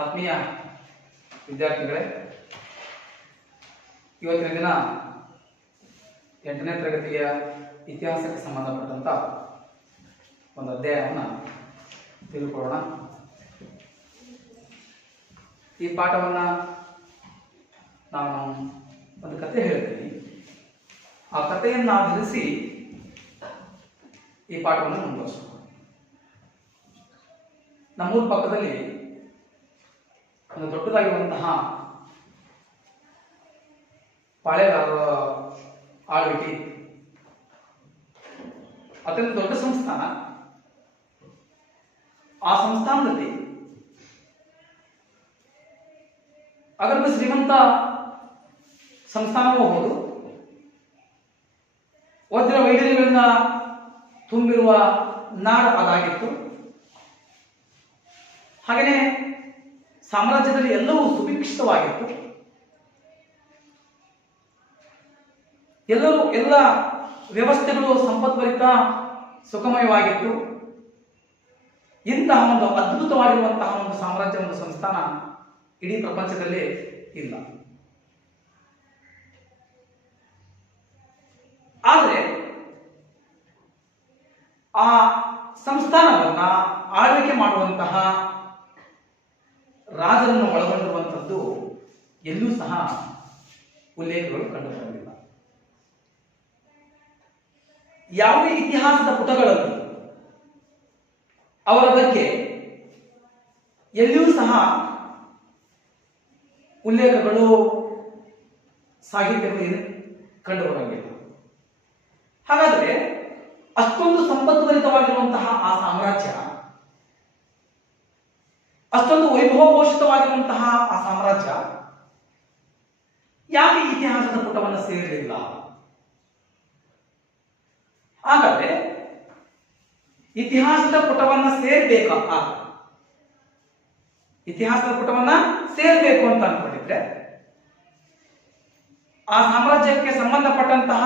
ಆತ್ಮೀಯ ವಿದ್ಯಾರ್ಥಿಗಳೇ, ಇವತ್ತಿನ ದಿನ 8ನೇ ತರಗತಿಯ ಇತಿಹಾಸಕ್ಕೆ ಸಂಬಂಧಪಟ್ಟಂತ ಒಂದು ಅಧ್ಯಾಯವನ್ನು ತಿಳ್ಕೊಳ್ಳೋಣ. ಈ ಪಾಠವನ್ನು ನಾನು ಒಂದು ಕತೆ ಹೇಳ್ತೀನಿ. ಆ ಕಥೆಯನ್ನು ಆಧರಿಸಿ ಈ ಪಾಠವನ್ನು ಮುಂದುವರಿಸೋಣ. ನಮ್ಮೂರ ಪಕ್ಕದಲ್ಲಿ ಒಂದು ದೊಡ್ಡದಾಗಿರುವಂತಹ ಪಾಳೆಗಾರರ ಆಳ್ವಿಕೆ ಇತ್ತು. ಅತ್ಯಂತ ದೊಡ್ಡ ಸಂಸ್ಥಾನ. ಆ ಸಂಸ್ಥಾನದಲ್ಲಿ ಅಗರ್ಭ ಶ್ರೀಮಂತ ಸಂಸ್ಥಾನವೂ ಹೌದು, ವಜ್ರ ವೈಢೂರ್ಯಗಳಿಂದ ತುಂಬಿರುವ ನಾಡು ಅದಾಗಿತ್ತು. ಹಾಗೆಯೇ ಸಾಮ್ರಾಜ್ಯದಲ್ಲಿ ಎಲ್ಲವೂ ಸುಭಿಕ್ಷಿತವಾಗಿತ್ತು. ಎಲ್ಲ ವ್ಯವಸ್ಥೆಗಳು ಸಂಪದ್ಭರಿತ ಸುಖಮಯವಾಗಿತ್ತು. ಇಂತಹ ಒಂದು ಅದ್ಭುತವಾಗಿರುವಂತಹ ಒಂದು ಸಾಮ್ರಾಜ್ಯ, ಒಂದು ಸಂಸ್ಥಾನ ಇಡೀ ಪ್ರಪಂಚದಲ್ಲೇ ಇಲ್ಲ. ಆದರೆ ಆ ಸಂಸ್ಥಾನವನ್ನ ಆಳ್ವಿಕೆ ಮಾಡುವಂತಹ ರಾಜರನ್ನು ಒಳಗೊಂಡಿರುವಂಥದ್ದು ಎಲ್ಲೂ ಸಹ ಉಲ್ಲೇಖಗಳು ಕಂಡುಬರಲಿಲ್ಲ. ಯಾವುದೇ ಇತಿಹಾಸದ ಪುಟಗಳಲ್ಲಿ ಅವರ ಬಗ್ಗೆ ಎಲ್ಲಿಯೂ ಸಹ ಉಲ್ಲೇಖಗಳು, ಸಾಹಿತ್ಯಗಳು ಕಂಡುಬರಂಗಿಲ್ಲ. ಹಾಗಾದರೆ ಅಷ್ಟೊಂದು ಸಂಪದ್ಭರಿತವಾಗಿರುವಂತಹ ಆ ಸಾಮ್ರಾಜ್ಯ, ಅಷ್ಟೊಂದು ವೈಭವೋಷಿತವಾಗಿರುವಂತಹ ಆ ಸಾಮ್ರಾಜ್ಯ ಯಾಕೆ ಇತಿಹಾಸದ ಪುಟವನ್ನು ಸೇರಲಿಲ್ಲ? ಹಾಗಾದ್ರೆ ಇತಿಹಾಸದ ಪುಟವನ್ನ ಇತಿಹಾಸದ ಪುಟವನ್ನ ಸೇರಬೇಕು ಅಂತ ಅನ್ಕೊಂಡಿದ್ರೆ ಆ ಸಾಮ್ರಾಜ್ಯಕ್ಕೆ ಸಂಬಂಧಪಟ್ಟಂತಹ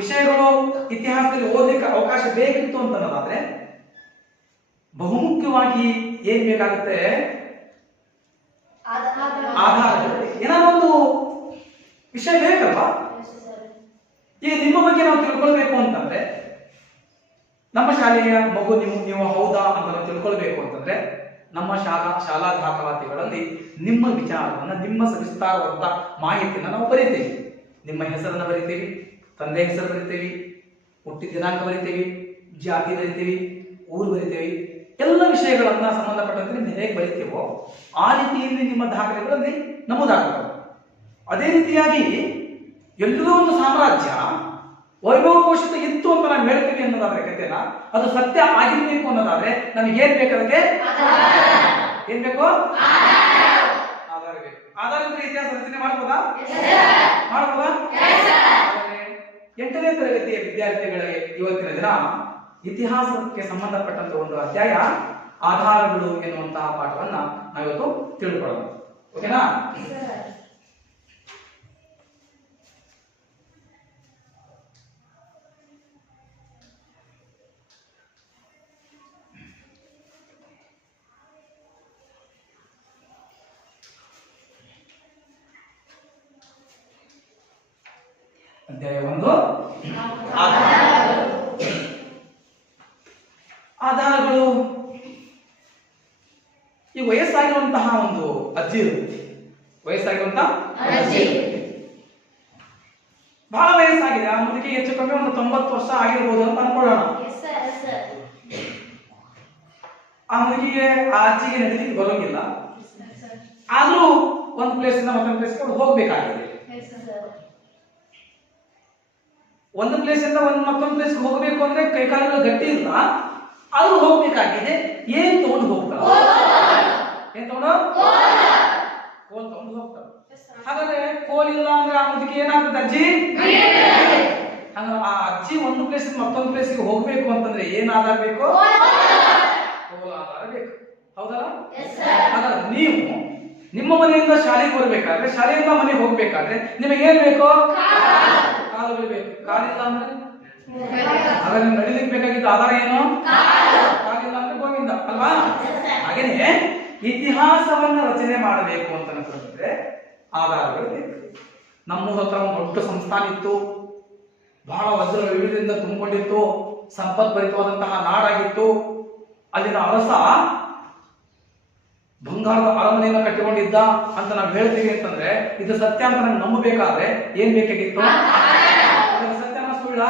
ವಿಷಯಗಳು ಇತಿಹಾಸದಲ್ಲಿ ಓದಲಿಕ್ಕೆ ಅವಕಾಶ ಬೇಕಿತ್ತು ಅಂತ ಅನ್ನೋದಾದ್ರೆ ಬಹುಮುಖ್ಯವಾಗಿ ಏನ್ ಬೇಕಾಗುತ್ತೆ? ಆಧಾರ. ಏನಾದ್ರು ಒಂದು ವಿಷಯ ಬೇಕಲ್ವಾ? ಈಗ ನಿಮ್ಮ ಬಗ್ಗೆ ನಾವು ತಿಳ್ಕೊಳ್ಬೇಕು ಅಂತಂದ್ರೆ, ನಮ್ಮ ಶಾಲೆಯ ಮಗು ನೀವು ಹೌದಾ ಅಂತ ನಾವು ತಿಳ್ಕೊಳ್ಬೇಕು ಅಂತಂದ್ರೆ ನಮ್ಮ ಶಾಲಾ ದಾಖಲಾತಿಗಳಲ್ಲಿ ನಿಮ್ಮ ವಿಚಾರವನ್ನ, ನಿಮ್ಮ ಸವಿಸ್ತಾರವಾದ ಮಾಹಿತಿಯನ್ನು ನಾವು ಬರೀತೇವೆ. ನಿಮ್ಮ ಹೆಸರನ್ನ ಬರಿತೀವಿ, ತಂದೆ ಹೆಸರು ಬರಿತೀವಿ, ಹುಟ್ಟಿದ ದಿನಾಂಕ ಬರಿತೀವಿ, ಜಾತಿ ಬರಿತೀವಿ, ಊರು ಬರಿತೀವಿ. ಎಲ್ಲ ವಿಷಯಗಳನ್ನ ಸಂಬಂಧಪಟ್ಟಂತೆ ನೀವು ಹೇಗೆ ಬರಿತೀವೋ ಆ ರೀತಿಯಲ್ಲಿ ನಿಮ್ಮ ದಾಖಲೆಗಳಲ್ಲಿ ನಮೂದಾಗುತ್ತವೆ. ಅದೇ ರೀತಿಯಾಗಿ ಎಲ್ಲೋ ಒಂದು ಸಾಮ್ರಾಜ್ಯ ವೈಭವಕೋಶಿತ ಇತ್ತು ಅಂತ ನಾವು ಹೇಳ್ತೀವಿ ಅನ್ನೋದಾದ್ರೆ ಕಥೆನ, ಅದು ಸತ್ಯ ಆಗಿರ್ಬೇಕು ಅನ್ನೋದಾದ್ರೆ ನಮಗೆ ಏನ್ ಬೇಕು? ಅದಕ್ಕೆ ಏನ್ ಬೇಕು? ಆಧಾರ ಬೇಕು. ಆಧಾರ ಇದ್ರೆ ಇತಿಹಾಸ ರಚನೆ ಮಾಡ್ಬೋದಾ? 8ನೇ ತರಗತಿಯ ವಿದ್ಯಾರ್ಥಿಗಳಿಗೆ ಇವತ್ತಿನ ದಿನ ಇತಿಹಾಸಕ್ಕೆ ಸಂಬಂಧಪಟ್ಟಂತ ಒಂದು ಅಧ್ಯಾಯ ಆಧಾರಗಳು ಎನ್ನುವಂತಹ ಪಾಠವನ್ನ ನಾವಿವತ್ತು ತಿಳ್ಕೊಳ್ಳೋಣ. ಓಕೆನಾ? ಅಧ್ಯಾಯ 1 ಆಧಾರಗಳು. ಈ ವಯಸ್ಸಾಗಿರುವಂತಹ ಒಂದು ಅಜ್ಜಿ ಇರುತ್ತೆ. ವಯಸ್ಸಾಗಿರುವಂತಹ ಅಜ್ಜಿ ಬಹಳ ವಯಸ್ಸಾಗಿದೆ. ಆ ಮುದುಕಿ ಹೆಚ್ಚು ಕಮ್ಮಿ ಒಂದು 90 ವರ್ಷ ಆಗಿರ್ಬೋದು ಅಂತ ಅನ್ಕೊಳ್ಳೋಣ. ಆ ಮುದುಕಿಗೆ, ಆ ಅಜ್ಜಿಗೆ ನಡೀಲಿಕ್ಕೆ ಬರೋಂಗಿಲ್ಲ. ಆದ್ರೂ ಒಂದು ಪ್ಲೇಸ್ ಇಂದ ಮತ್ತೊಂದು ಪ್ಲೇಸ್ಗೆ ಹೋಗ್ಬೇಕಾಗಿದೆ. ಒಂದು ಪ್ಲೇಸ್ ಇಂದ ಮತ್ತೊಂದು ಪ್ಲೇಸ್ಗೆ ಹೋಗಬೇಕು ಅಂದ್ರೆ ಕೈಕಾಲುಗಳು ಗಟ್ಟಿ ಇಲ್ಲ, ಆದ್ರೂ ಹೋಗ್ಬೇಕಾಗಿದೆ. ಏನ್ ತಗೊಂಡು ಹೋಗ್ತಾರೆ? ಏನ್ ತಗೊಂಡು? ಕೋಲ್ ತಗೊಂಡು ಹೋಗ್ತಾರೆ. ಹಾಗಾದ್ರೆ ಕೋಲ್ ಇಲ್ಲ ಅಂದ್ರೆ ಆ ಮುದುಕಿ ಏನಾಗ್ತದೆ? ಅಜ್ಜಿ. ಆ ಅಜ್ಜಿ ಒಂದು ಪ್ಲೇಸ್ ಮತ್ತೊಂದು ಪ್ಲೇಸ್ಗೆ ಹೋಗ್ಬೇಕು ಅಂತಂದ್ರೆ ಏನ್ ಆಧಾರ ಬೇಕು? ಕೋಲ್ ಆಧಾರ ಬೇಕು. ಹೌದಾ? ಹಾಗಾದ್ರೆ ನೀವು ನಿಮ್ಮ ಮನೆಯಿಂದ ಶಾಲೆಗೆ ಬರಬೇಕಾದ್ರೆ, ಶಾಲೆಯಿಂದ ಮನೆಗೆ ಹೋಗ್ಬೇಕಾದ್ರೆ ನಿಮಗೆ ಏನ್ ಬೇಕು? ಕಾಲುಗಳು ಬೇಕು. ಕಾಲಿಲ್ಲ ಅಂದ್ರೆ ಹಾಗಾದ್ರೆ ನಡಿಲಿಕ್ಕೆ ಬೇಕಾಗಿದ್ದ ಆಧಾರ ಏನು? ಕಾಲಿಲ್ಲ ಅಂದ್ರೆ ಗೋವಿಂದ ಅಲ್ವಾ? ಹಾಗೇನೆ ಇತಿಹಾಸವನ್ನ ರಚನೆ ಮಾಡಬೇಕು ಅಂತ ಅನ್ಕೊಂಡ್ರೆ ಆಧಾರಗಳು ಬೇಕು. ನಮ್ಮೂರ ಹತ್ರ ಒಂದು ದೊಡ್ಡ ಸಂಸ್ಥಾನ ಇತ್ತು, ಬಹಳ ವಜ್ರ ವಿವಿಧದಿಂದ ತುಂಬಿಕೊಂಡಿತ್ತು, ಸಂಪದ್ಭರಿತವಾದಂತಹ ನಾಡಾಗಿತ್ತು. ಅಲ್ಲಿನ ಅರಸ ಬಂಗಾರದ ಅರಮನೆಯನ್ನ ಕಟ್ಟಿಕೊಂಡಿದ್ದ ಅಂತ ನಾವು ಹೇಳ್ತೀವಿ ಅಂತಂದ್ರೆ ಇದು ಸತ್ಯ ಅಂತ ನಾವು ನಂಬಬೇಕಾದ್ರೆ ಏನ್ ಬೇಕಾಗಿತ್ತು? ಸತ್ಯನ ಸುಳ್ಳ?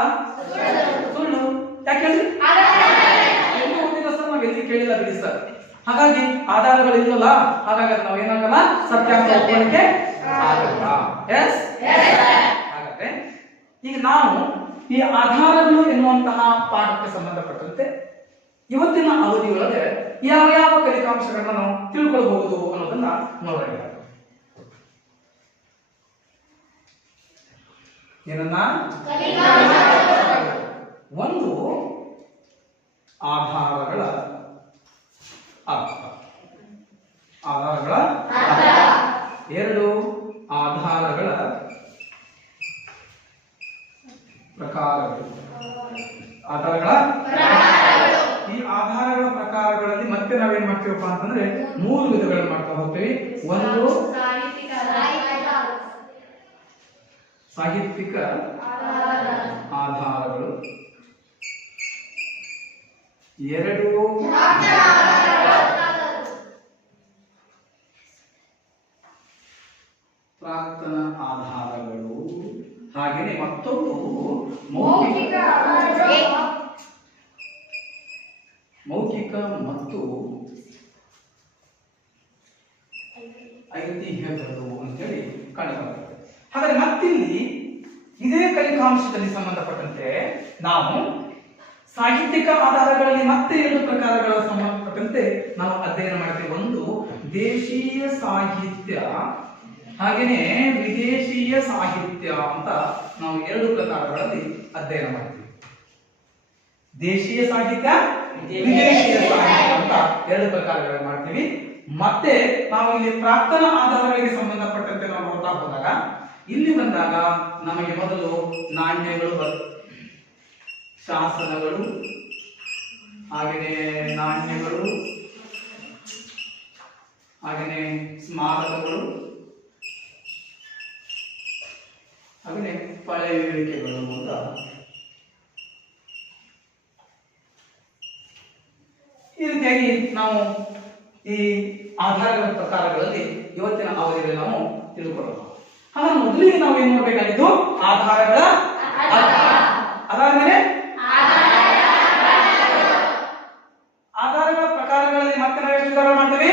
ಸುಳ್ಳು. ಯಾಕೆ ಹೇಳಿ? ನಾವು ಎಲ್ಲಿ ಕೇಳಿಲ್ಲ ಬಿಡಿ ಸರ್. ಹಾಗಾಗಿ ಆಧಾರಗಳು ಇಲ್ಲಲ್ಲ, ಹಾಗಾಗಿ ನಾವು ಏನಾಗಲ್ಲ, ಸತ್ಯ ಅಂತ ಒಪ್ಪಲಿಕ್ಕೆ ಆಗಲ್ಲ. ಎಸ್. ಹಾಗಾದ್ರೆ ಈಗ ನಾವು ಈ ಆಧಾರಗಳು ಎನ್ನುವಂತಹ ಪಾಠಕ್ಕೆ ಸಂಬಂಧಪಟ್ಟಂತೆ ಇವತ್ತಿನ ಅವಧಿಯೊಳಗೆ ಯಾವ ಯಾವ ಕಲಿಕಾಂಶಗಳನ್ನ ನಾವು ತಿಳ್ಕೊಳ್ಬಹುದು ಅನ್ನೋದನ್ನ ನೋಡೋಣ. ಏನನ್ನ? ಒಂದು, ಆಧಾರಗಳ ಅರ್ಥ. ಆಧಾರಗಳ ಎರಡು, ಆಧಾರಗಳ ಪ್ರಕಾರಗಳು. ಆಧಾರಗಳ ಈ ಆಧಾರಗಳ ಪ್ರಕಾರಗಳಲ್ಲಿ ಮತ್ತೆ ನಾವೇನ್ ಮಾಡ್ತೀವಪ್ಪ ಅಂತಂದ್ರೆ 3 ವಿಧಗಳನ್ನು ಮಾಡ್ತಾ ಹೋಗ್ತೀವಿ. ಒಂದು ಸಾಹಿತ್ಯಿಕ ಆಧಾರಗಳು, ಎರಡು ಪ್ರಾಕ್ತನ ಆಧಾರಗಳು, ಹಾಗೆಯೇ ಮತ್ತೊಂದು ಮೌಖಿಕ ಮತ್ತು ಐತಿಹ್ಯಗಳು ಅಂತೇಳಿ ಕಂಡುಬರ್ತದೆ. ಹಾಗಾದ್ರೆ ಮತ್ತಿಲ್ಲಿ ಇದೇ ಕಲಿಕಾಂಶದಲ್ಲಿ ಸಂಬಂಧಪಟ್ಟಂತೆ ನಾವು ಸಾಹಿತ್ಯಿಕ ಆಧಾರಗಳಲ್ಲಿ ಮತ್ತೆ 2 ಪ್ರಕಾರಗಳ ಸಂಬಂಧಪಟ್ಟಂತೆ ನಾವು ಅಧ್ಯಯನ ಮಾಡ್ತೀವಿ. ಒಂದು ದೇಶೀಯ ಸಾಹಿತ್ಯ, ಹಾಗೇನೆ ವಿದೇಶೀಯ ಸಾಹಿತ್ಯ ಅಂತ ನಾವು 2 ಪ್ರಕಾರಗಳಲ್ಲಿ ಅಧ್ಯಯನ ಮಾಡ್ತೀವಿ. ದೇಶೀಯ ಸಾಹಿತ್ಯ, ವಿದೇಶೀಯ ಸಾಹಿತ್ಯ ಅಂತ 2 ಪ್ರಕಾರಗಳನ್ನು ಮಾಡ್ತೀವಿ. ಮತ್ತೆ ನಾವು ಇಲ್ಲಿ ಪ್ರಾಕ್ತನ ಆಧಾರಗಳಿಗೆ ಸಂಬಂಧಪಟ್ಟಂತೆ ನಾವು ನೋಡ್ತಾ ಹೋದಾಗ ಇಲ್ಲಿ ಬಂದಾಗ ನಮಗೆ ಮೊದಲು ನಾಣ್ಯಗಳು, ಶಾಸನಗಳು, ಹಾಗೆಯೇ ನಾಣ್ಯಗಳು, ಹಾಗೆಯೇ ಸ್ಮಾರಕಗಳು, ಹಾಗೆಯೇ ಪಳೆಯುಳಿಕೆಗಳು ಅಂತ ಈ ರೀತಿಯಾಗಿ ನಾವು ಈ ಆಧಾರಗಳ ಪ್ರಕಾರಗಳಲ್ಲಿ ಇವತ್ತಿನ ಅವಧಿಯಲ್ಲಿ ನಾವು ತಿಳ್ಕೊಳ್ಳೋಣ. ಹಾಗಾಗಿ ಮೊದಲಿಗೆ ನಾವು ಏನ್ ಮಾಡಬೇಕಾಗಿತ್ತು? ಆಧಾರಗಳ ಅದಾದ್ಮೇಲೆ ಆಧಾರಗಳ ಪ್ರಕಾರಗಳಲ್ಲಿ ಮತ್ತೆ ನಾವು ಎಷ್ಟು ವಿಧಾನ ಮಾಡ್ತೀವಿ?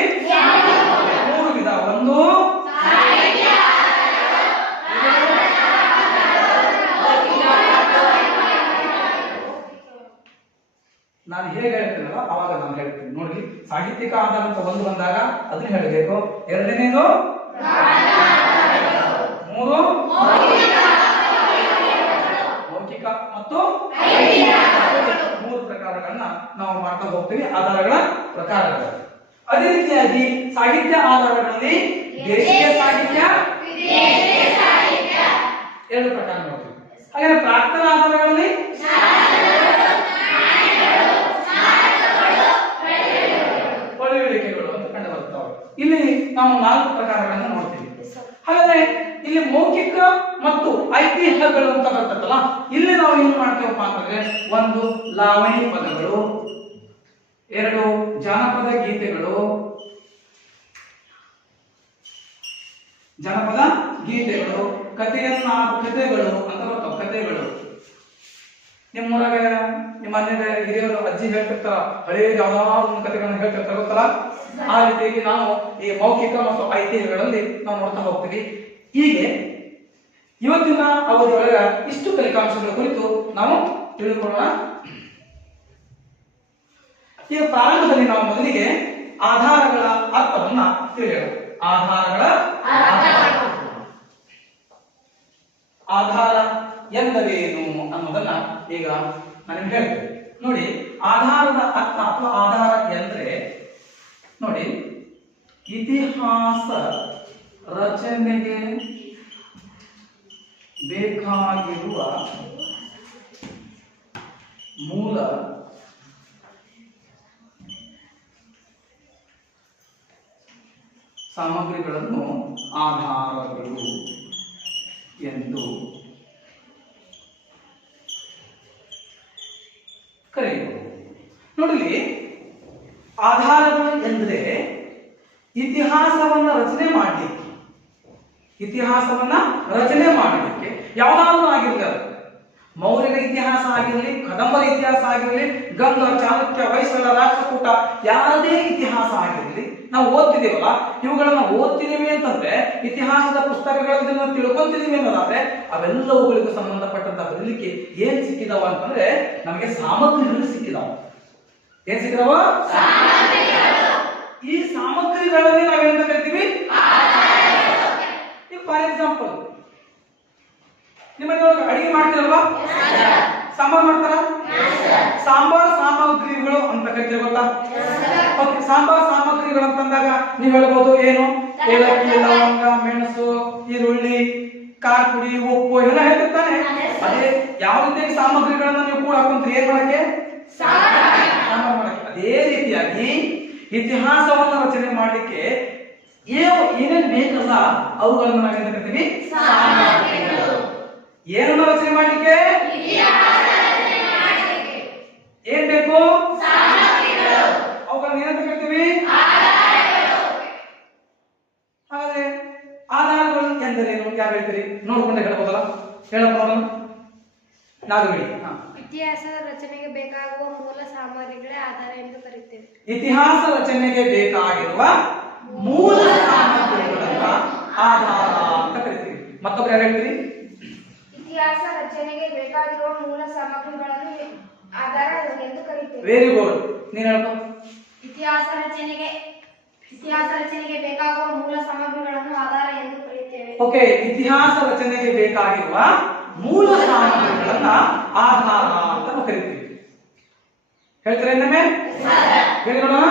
3 ವಿಧ. ಒಂದು ನಾನು ಹೇಗೆ ಹೇಳ್ತೀನಲ್ಲ ಅವಾಗ ನಾನು ಹೇಳ್ತೀನಿ ನೋಡಿ. ಸಾಹಿತ್ಯಿಕ ಆಧಾರ ಅಂತ ಒಂದು ಬಂದಾಗ ಅದನ್ನ ಹೇಳಬೇಕು. ಎರಡನೇದು, 3 ಮೌಖಿಕ ಮತ್ತು 3 ಪ್ರಕಾರಗಳನ್ನ ನಾವು ಮಾಡ್ತಾ ಹೋಗ್ತೀವಿ ಆಧಾರಗಳ ಪ್ರಕಾರಗಳು. ಅದೇ ರೀತಿಯಾಗಿ ಸಾಹಿತ್ಯ ಆಧಾರಗಳಲ್ಲಿ ದೇಶೀಯ ಸಾಹಿತ್ಯ, 2 ಪ್ರಕಾರ ನೋಡ್ತೀವಿ. ಹಾಗೆ ಪ್ರಾಕ್ತನ ಆಧಾರಗಳಲ್ಲಿ ಪಳೆಯುಳಿಕೆಗಳು ಅಂತ ಕಂಡು ಬರ್ತಾವೆ. ಇಲ್ಲಿ ನಾವು 4 ಪ್ರಕಾರಗಳನ್ನು ನೋಡ್ತೀವಿ. ಹಾಗಾದ್ರೆ ಇಲ್ಲಿ ಮೌಖಿಕ ಮತ್ತು ಐತಿಹ್ಯಗಳು ಅಂತ ಬರ್ತದಲ್ಲ, ಇಲ್ಲಿ ನಾವು ಏನು ಮಾಡ್ತೇವಪ್ಪ ಅಂತಂದ್ರೆ ಒಂದು ಲಾವಣಿ ಪದಗಳು, 2 ಜಾನಪದ ಗೀತೆಗಳು, ಕಥೆಗಳು ಅಂತ ಬರ್ತಾವ. ಕಥೆಗಳು ನಿಮ್ಮೂರಾಗ ನಿಮ್ಮ ಮನೆ ಹಿರಿಯರು ಅಜ್ಜಿ ಹೇಳ್ತಿರ್ತಾರ, ಹಳೆಯ ಯಾವ್ದಾದ್ರು ಒಂದು ಕಥೆಗಳನ್ನ ಹೇಳ್ತಿರ್ತಾರ ಗೊತ್ತಲ್ಲ. ಆ ರೀತಿಯಾಗಿ ನಾವು ಈ ಮೌಖಿಕ ಮತ್ತು ಐತಿಹ್ಯಗಳಲ್ಲಿ ನಾವು ನೋಡ್ತಾ ಹೋಗ್ತೀವಿ. ಹೀಗೆ ಇವತ್ತಿನ ಅವಧಿಯೊಳಗ ಇಷ್ಟು ಫಲಿತಾಂಶಗಳ ಕುರಿತು ನಾವು ತಿಳಿದುಕೊಳ್ಳೋಣ. ಈ ಪ್ರಾರಂಭದಲ್ಲಿ ನಾವು ಮೊದಲಿಗೆ ಆಧಾರಗಳ ಅರ್ಥವನ್ನ ತಿಳಿಯೋಣ. ಆಧಾರ ಎಂದರೇನು ಅನ್ನೋದನ್ನ ಈಗ ನಾನು ಹೇಳ್ತೇನೆ ನೋಡಿ. ಆಧಾರದ ಅರ್ಥ ಅಥವಾ ಆಧಾರ ಎಂದ್ರೆ ನೋಡಿ, ಇತಿಹಾಸ ರಚನೆಗೆ ಬೇಕಾಗಿರುವ ಮೂಲ ಸಾಮಗ್ರಿಗಳನ್ನು ಆಧಾರಗಳು ಎಂದು ಕರೆಯುವುದು. ನೋಡಿ, ಆಧಾರಗಳು ಎಂದರೆ ಇತಿಹಾಸವನ್ನ ರಚನೆ ಮಾಡಲಿಕ್ಕೆ ಯಾವುದಾದ್ರೂ ಆಗಿರ್ತಾರೆ. ಮೌರ್ಯರ ಇತಿಹಾಸ ಆಗಿರಲಿ, ಕದಂಬರ ಇತಿಹಾಸ ಆಗಿರಲಿ, ಗಂಗ, ಚಾಲುಕ್ಯ, ಹೊಯ್ಸಳ, ರಾಷ್ಟ್ರಕೂಟ, ಯಾರದೇ ಇತಿಹಾಸ ಆಗಿರಲಿ, ನಾವು ಓದ್ತಿದ್ದೀವಲ್ಲ, ಇವುಗಳನ್ನ ಓದ್ತಿದ್ದೀವಿ ಅಂತಂದ್ರೆ ಇತಿಹಾಸದ ಪುಸ್ತಕಗಳಲ್ಲಿ ನಾವು ತಿಳ್ಕೊಂತಿದ್ದೀವಿ ಅನ್ನೋದಾದ್ರೆ ಅವೆಲ್ಲವುಗಳಿಗೂ ಸಂಬಂಧಪಟ್ಟಂತ ಬರಲಿಕ್ಕೆ ಏನ್ ಸಿಕ್ಕಿದಾವ ಅಂತಂದ್ರೆ ನಮಗೆ ಸಾಮಗ್ರಿಗಳು ಸಿಕ್ಕಿದಾವ. ಏನ್ ಸಿಕ್ಕಿದಾವ? ಈ ಸಾಮಗ್ರಿಗಳನ್ನೇ ನಾವೇನಂತ ಕರಿತೀವಿ? ಫಾರ್ ಎಕ್ಸಾಂಪಲ್, ನಿಮಗೆ ಅಡಿಗೆ ಮಾಡ್ತೀರಲ್ವಾ? ಸಾಂಬಾರ್ ಮಾಡ್ತಾರ? ಸಾಂಬಾರ್ ಸಾಮಗ್ರಿಗಳು ಅಂತ ಕರಿತೀವಿ, ಗೊತ್ತಾ? ಓಕೆ, ಸಾಂಬಾರ್ ಸಾಮಗ್ರಿಗಳು ಅಂತಂದಾಗ ನೀವು ಹೇಳ್ಬೋದು ಏನು? ಏಲಕ್ಕಿ, ಲವಂಗ, ಮೆಣಸು, ಈರುಳ್ಳಿ, ಖಾರ ಪುಡಿ, ಉಪ್ಪು ಎಲ್ಲ ಹೇಳ್ತಿರ್ತಾನೆ. ಅದೇ ಯಾವ ರೀತಿಯಾಗಿ ಸಾಮಗ್ರಿಗಳನ್ನ ನೀವು ಕೂಡ ಹಾಕೊಂಡ್ರಿ ಏನ್ ಮಾಡಕ್ಕೆ? ಸಾಂಬಾರ್ ಮಾಡಕ್ಕೆ. ಅದೇ ರೀತಿಯಾಗಿ ಇತಿಹಾಸವನ್ನು ರಚನೆ ಮಾಡಲಿಕ್ಕೆ ಏನೇನು ಬೇಕಲ್ಲ ಅವುಗಳನ್ನು ನಾವೇನು ಕರಿತೀವಿ? ಏನನ್ನು ರಚನೆ ಮಾಡಲಿಕ್ಕೆ ಏನ್ ಬೇಕು? ಅವುಗಳನ್ನು ಏನಂತ ಕರಿತೀವಿ? ಹಾಗಾದ್ರೆ ಆಧಾರಗಳು ಎಂದರೇನು? ಯಾರು ಹೇಳ್ತೀರಿ? ನೋಡ್ಕೊಂಡೆ ಹೇಳ್ಬೋದಲ್ಲ, ಹೇಳಪ್ಪ ನೋಡೋಣ. ನಾವು ಹೇಳಿ. ಇತಿಹಾಸದ ರಚನೆಗೆ ಬೇಕಾಗುವ ಮೂಲ ಸಾಮಗ್ರಿಗಳೇ ಆಧಾರ ಎಂದು ಕರೆಯುತ್ತೇವೆ. ಇತಿಹಾಸ ರಚನೆಗೆ ಬೇಕಾಗಿರುವ ಮೂಲ ಸಾಮಗ್ರಿಗಳನ್ನ ಆಧಾರ ಅಂತ ಕರಿತೀವಿ. ಮತ್ತೊಬ್ರು ಯಾರು ಹೇಳ್ತೀರಿ? ಇತಿಹಾಸ ರಚನೆಗೆ ಬೇಕಾಗಿರುವ ಮೂಲ ಸಾಮಗ್ರಿಗಳನ್ನು ಆಧಾರ ಎಂದು ಕರೆಯುತ್ತೇವೆ. Very good. ನೀನು ಹೇಳ್ಕೊ. ಇತಿಹಾಸ ರಚನೆಗೆ ಬೇಕಾಗುವ ಮೂಲ ಸಾಮಗ್ರಿಗಳನ್ನು ಆಧಾರ ಎಂದು ಕರೆಯುತ್ತೇವೆ. ಓಕೆ, ಇತಿಹಾಸ ರಚನೆಗೆ ಬೇಕಾಗಿರುವ ಮೂಲ ಸಾಮಗ್ರಿಗಳನ್ನ ಆಧಾರ ಅಂತ ನಾವು ಕರಿತೀವಿ. ಹೇಳ್ತೀರಾ ಇನ್ನೊಮ್ಮೆ? ಹೇಳಿ ನೋಡೋಣ.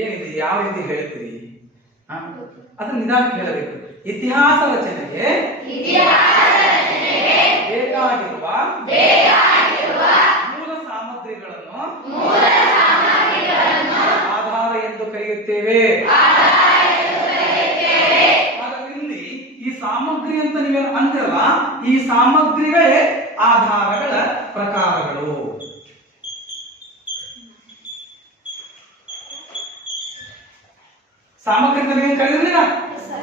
ಏನಿದೆ, ಯಾವ ರೀತಿ ಹೇಳ್ತೀರಿ? ಅದನ್ನ ನಿಧಾನಕ್ಕೆ ಹೇಳಬೇಕು. ಇತಿಹಾಸ ರಚನೆಗೆ ಬೇಕಾಗಿರುವ ಮೂಲ ಸಾಮಗ್ರಿಗಳನ್ನು ಆಧಾರ ಎಂದು ಕರೆಯುತ್ತೇವೆ. ಹಾಗಾದ್ರೆ ಇಲ್ಲಿ ಈ ಸಾಮಗ್ರಿ ಅಂತ ನೀವೇನು ಅಂತಿರಲ್ಲ, ಈ ಸಾಮಗ್ರಿಗಳೇ ಆಧಾರಗಳ ಪ್ರಕಾರಗಳು. ಸಾಮಗ್ರಿ ಅಂತ ನೀವು ಕರೆದಿರಲಿಲ್ಲ?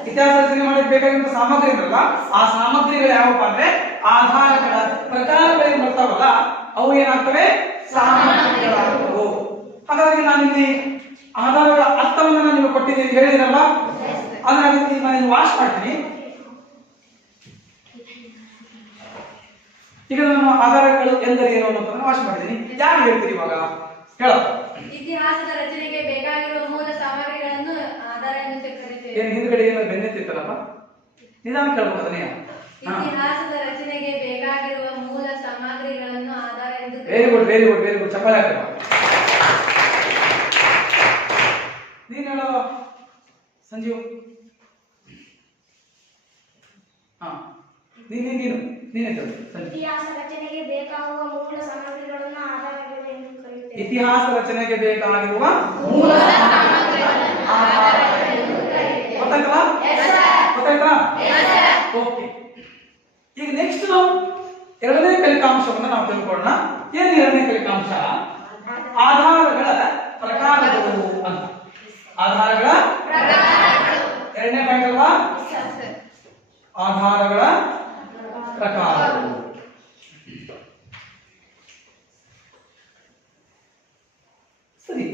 ಇತಿಹಾಸ ರಚನೆ ಮಾಡಲಿಕ್ಕೆ ಬೇಕಾಗಿರುವ ಸಾಮಗ್ರಿ ಇರಲ್ಲ, ಆ ಸಾಮಗ್ರಿಗಳು ಯಾವಪ್ಪ ಅಂದ್ರೆ ಆಧಾರಗಳ ಪ್ರಕಾರಗಳೇನು ಬರ್ತಾವಲ್ಲ ಅವು ಏನಾಗ್ತವೆ? ಸಾಮಗ್ರಿಗಳಾಗುತ್ತವೆ. ಹಾಗಾಗಿ ನಾನಿಲ್ಲಿ ಆಧಾರಗಳ ಅರ್ಥವನ್ನು ನೀವು ಕೊಟ್ಟಿದ್ದೀನಿ, ಹೇಳಿದಿರಲ್ಲ, ಅದನ್ನ ನಾನು ವಾಶ್ ಮಾಡ್ತೀನಿ. ಈಗ ನಾನು ಆಧಾರಗಳು ಎಂದರೇನು ಅನ್ನೋದನ್ನ ವಾಶ್ ಮಾಡಿದ್ದೀನಿ. ಯಾರು ಹೇಳ್ತೀರಿ ಇವಾಗ? ಹೇಳ. ಇತಿಹಾಸದ ರಚನೆಗೆ ಬೇಕಾಗಿರುವ ಮೂಲ ಸಾಮಗ್ರಿಗಳನ್ನು ಆಧಾರ ಎಂದು ಕರೆಯುತ್ತೇವೆ. ಏನು ಹಿಂದ್ಗಡೆ ಏನೋ ಬೆನ್ನೆತ್ತಿತ್ತಲ್ಲಪ್ಪ, ನಿಧಾನ ಕೇಳ್ಬೋದು ಅದನ್ನೇ. ಇತಿಹಾಸದ ರಚನೆಗೆ ಬೇಕಾಗಿರುವ ಮೂಲ ಸಾಮಗ್ರಿಗಳನ್ನು ಆಧಾರ ಎಂದು. Very good, very good, very good. ಚಪ್ಪಾಳೆ ಹಾಕಪ್ಪ. ನೀನು ಹೇಳೋ ಸಂಜೀವ್. ಹಾ, ನೀನು ಇತಿಹಾಸ ರಚನೆಗೆ ಬೇಕಾಗುವ ಮೂಲ ಸಾಮಗ್ರಿಗಳನ್ನು ಆಧಾರಗಳು ಎಂದು ಕರೆಯುತ್ತೇವೆ. ಇತಿಹಾಸ ರಚನೆಗೆ ಬೇಕಾಗಿರುವ ಮೂಲ ಗೊತ್ತಾಯ್ತಲ್ಲ? ಗೊತ್ತಾಯ್ತಾ? ಓಕೆ. ಈಗ ನೆಕ್ಸ್ಟ್ ನಾವು ಎರಡನೇ ಕಲಿಕಾಂಶವನ್ನು ನಾವು ತಿಳ್ಕೊಳ್ಳೋಣ. ಏನು ಎರಡನೇ ಕಲಿಕಾಂಶ? ಆಧಾರಗಳ ಪ್ರಕಾರಗಳು ಅಂತ. ಆಧಾರಗಳ ಎರಡನೇ ಪಾಯಿಂಟ್ ಅಲ್ವಾ? ಆಧಾರಗಳ ಪ್ರಕಾರಗಳು. ಸರಿ,